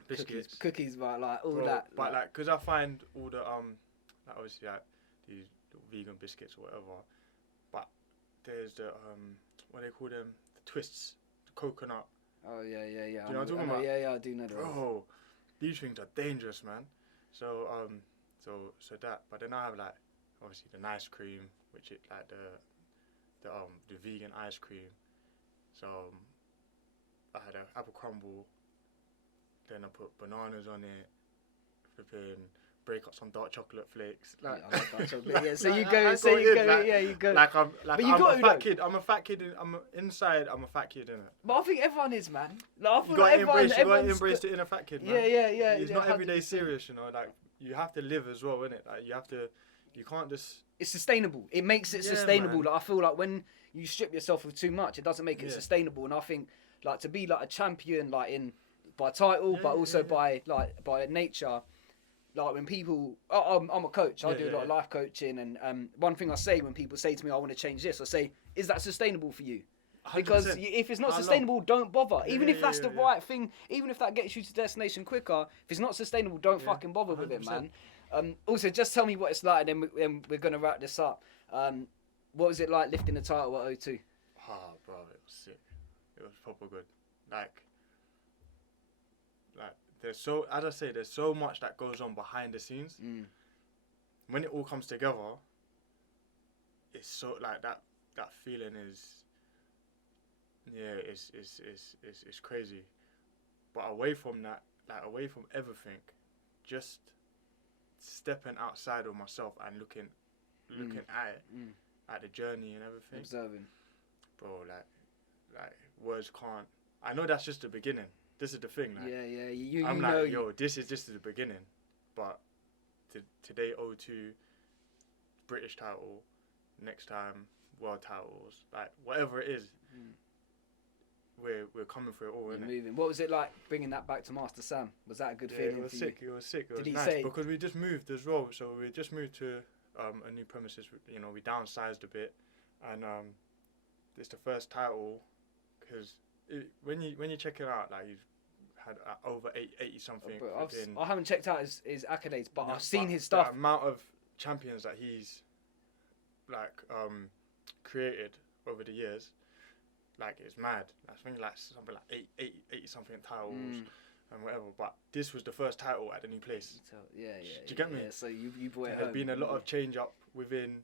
Biscuits, cookies, but like all that. But like, cause I find all the like obviously like these vegan biscuits or whatever, but there's the what do they call them? The twists, the coconut. Oh yeah. Do you know what I'm talking about? Yeah, I do know those. Bro, these things are dangerous, man. So so that. But then I have like obviously the nice cream, which is like the vegan ice cream. So I had an apple crumble. Then I put bananas on it. Flipping, break up some dark chocolate flakes. Like, I like dark chocolate. Yeah, so you go. Like I'm but you a fat kid. I'm a fat kid. I'm inside. I'm a fat kid, innit? But I think everyone is, man. Like, I feel You gotta embrace the inner fat kid, man. Yeah. It's not every day serious, you know. Like, you have to live as well, innit? Like, you can't just. It's sustainable. It makes it sustainable. Man. Like, I feel like when you strip yourself of too much, it doesn't make it sustainable. And I think like to be like a champion, like by title, but also by nature. Like when people, I'm a coach. I do a lot of life coaching, and one thing I say when people say to me, "I want to change this," I say, "Is that sustainable for you?" 100%. Because if it's not sustainable, don't bother. Even if that's the right thing, even if that gets you to destination quicker, if it's not sustainable, don't fucking bother 100%. With it, man. Also, just tell me what it's like, and then we're gonna wrap this up. What was it like lifting the title at O2? Ah, bro, it was sick. It was proper good. Like there's so much that goes on behind the scenes. When it all comes together, it's so like that feeling is it's crazy. But away from that, like away from everything, just stepping outside of myself and looking at it, at the journey and everything. Observing. Bro, like words can't. I know that's just the beginning. This is the thing. Like, I'm like, yo, this is just the beginning. But today, O2, British title, next time, world titles, like whatever it is, we're coming for it all. We're moving. What was it like bringing that back to Master Sam? Was that a good feeling? It was sick. It was sick. It was nice because we just moved as well. So we just moved to a new premises. You know, we downsized a bit, and it's the first title because. When you check it out, like you've had over 80 something. I haven't checked out his accolades, but I've seen his stuff. The amount of champions that he's like created over the years, like it's mad. I think like something like 80 something titles and whatever. But this was the first title at the new place. Yeah. Do you get me? Yeah, so you brought it home. There's been a lot of change up within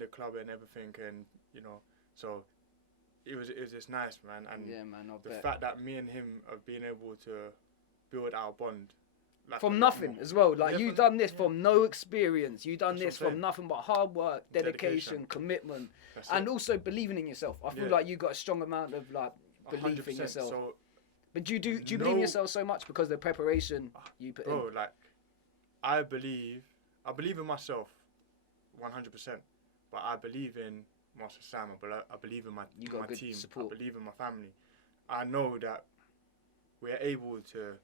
the club and everything, and you know so. It was just nice, man, and the fact that me and him have been able to build our bond like, from nothing as well. Like you've done this from no experience. You've done this from nothing but hard work, dedication, commitment, and also believing in yourself. I feel like you got a strong amount of like belief in yourself. So, but do you believe in yourself so much because of the preparation you put in? Bro, like I believe in myself, 100%. But I believe in Master Sam. I believe in my team. Support. I believe in my family. I know that we're able to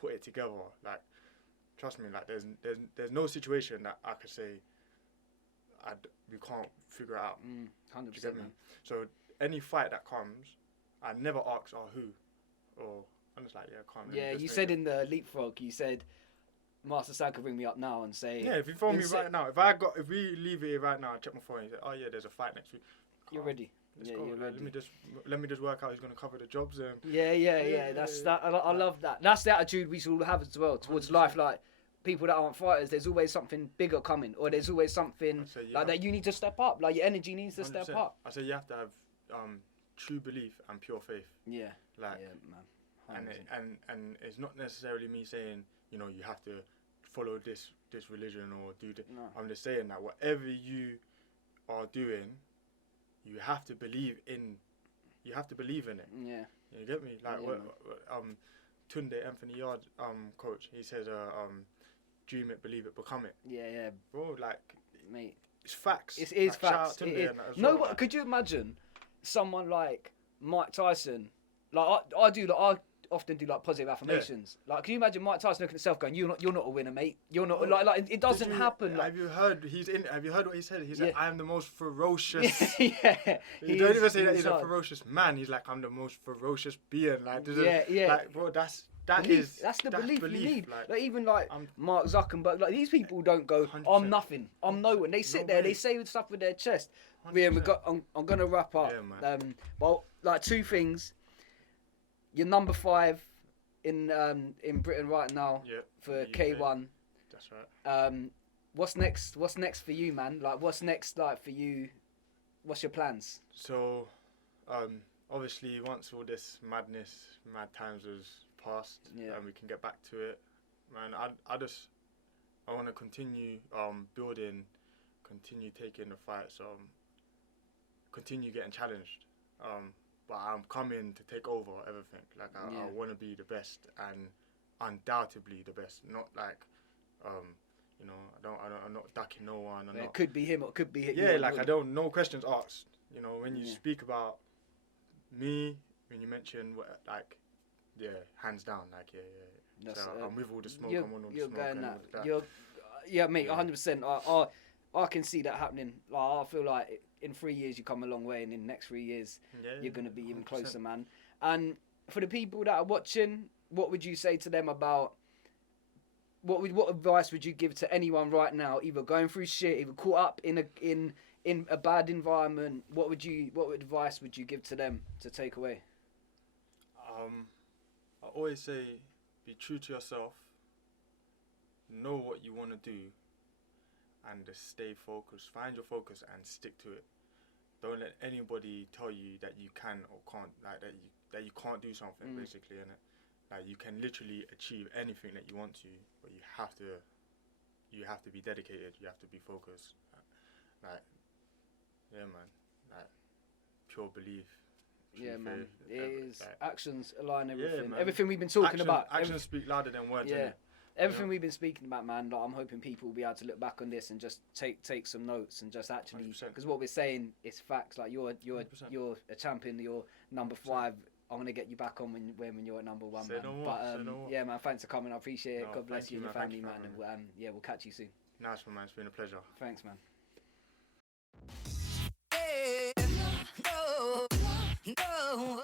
put it together. Like, trust me. Like, there's no situation that I could say we can't figure it out. 100%. Man. So any fight that comes, I never ask who, or I'm just like can't. Yeah, you said in the leapfrog, you said Master Sam could ring me up now and say. Yeah, if you phone me right now, if we leave it right now, I check my phone. You say, oh yeah, there's a fight next week. You're ready. Let's go. You're ready. Let me just work out who's gonna cover the jobs. Yeah. That's that. I love that. That's the attitude we should all have as well towards 100%. Life. Like people that aren't fighters, there's always something bigger coming, or there's always something that you need to step up. Like your energy needs to 100%. step up. I say you have to have true belief and pure faith. Yeah. Like, yeah, man. And it's not necessarily me saying, you know, you have to follow this religion or do this. No. I'm just saying that whatever you are doing, you have to believe in. You have to believe in it. Yeah. You get me? Like Yeah, Tunde Anthony Yard coach, he says dream it, believe it, become it. Yeah. Bro, like, Mate. it's facts. It is like, shout facts. out Tunde It is. and that as No, well, but like, could you imagine someone like Mike Tyson? Like I often do like positive affirmations. Like, can you imagine Mike Tyson looking at himself going, "You're not a winner, mate. You're not like it doesn't happen." Like, have you heard what he said? He said, Yeah. "I am the most ferocious." Yeah. He don't even say that he's a ferocious man. He's like, "I'm the most ferocious being." Like, Yeah. Like, bro, that's the belief you need. Like even like Mark Zuckerberg, like these people don't go, 100%. "I'm nothing, I'm no one." They sit there, they say stuff with their chest. Yeah, I'm gonna wrap up. Yeah, man. Well, like two things. You're number 5 in Britain right now for K1. That's right. What's next? What's next for you, man? Like, what's next, like for you? What's your plans? So, obviously, once all this mad times was past, and we can get back to it, man. I want to continue building, continue taking the fights, continue getting challenged. But I'm coming to take over everything. Like I want to be the best and undoubtedly the best. Not like, you know, I'm not ducking no one. It could be him or it could be him. Yeah, like no questions asked. You know, when you speak about me, when you mention hands down, like so I'm with all the smoke. I'm on all the smoke. And all that. Mate, 100%. I can see that happening. Like, I feel like in 3 years you come a long way, and in the next 3 years you're gonna be even 100%. closer, man. And for the people that are watching, what would you say to them about what advice would you give to anyone right now, either going through shit, either caught up in a bad environment? What advice would you give to them to take away? I always say, be true to yourself. Know what you want to do. And just stay focused. Find your focus and stick to it. Don't let anybody tell you that you can or can't, like that you can't do something. Basically, innit? Like you can literally achieve anything that you want to, but you have to be dedicated. You have to be focused. Like, yeah, man. Like pure belief. Yeah, man. Faith, It is like, actions align everything. man. Everything we've been talking about. Actions speak louder than words. Yeah. Innit? Everything we've been speaking about, man, like, I'm hoping people will be able to look back on this and just take some notes and just actually, because what we're saying is facts. Like you're a champion. You're number 5. I'm gonna get you back on when you're at number 1, man. Yeah, man. Thanks for coming. I appreciate it. God bless you and your family, man. And we'll catch you soon. Nice one, man. It's been a pleasure. Thanks, man. No.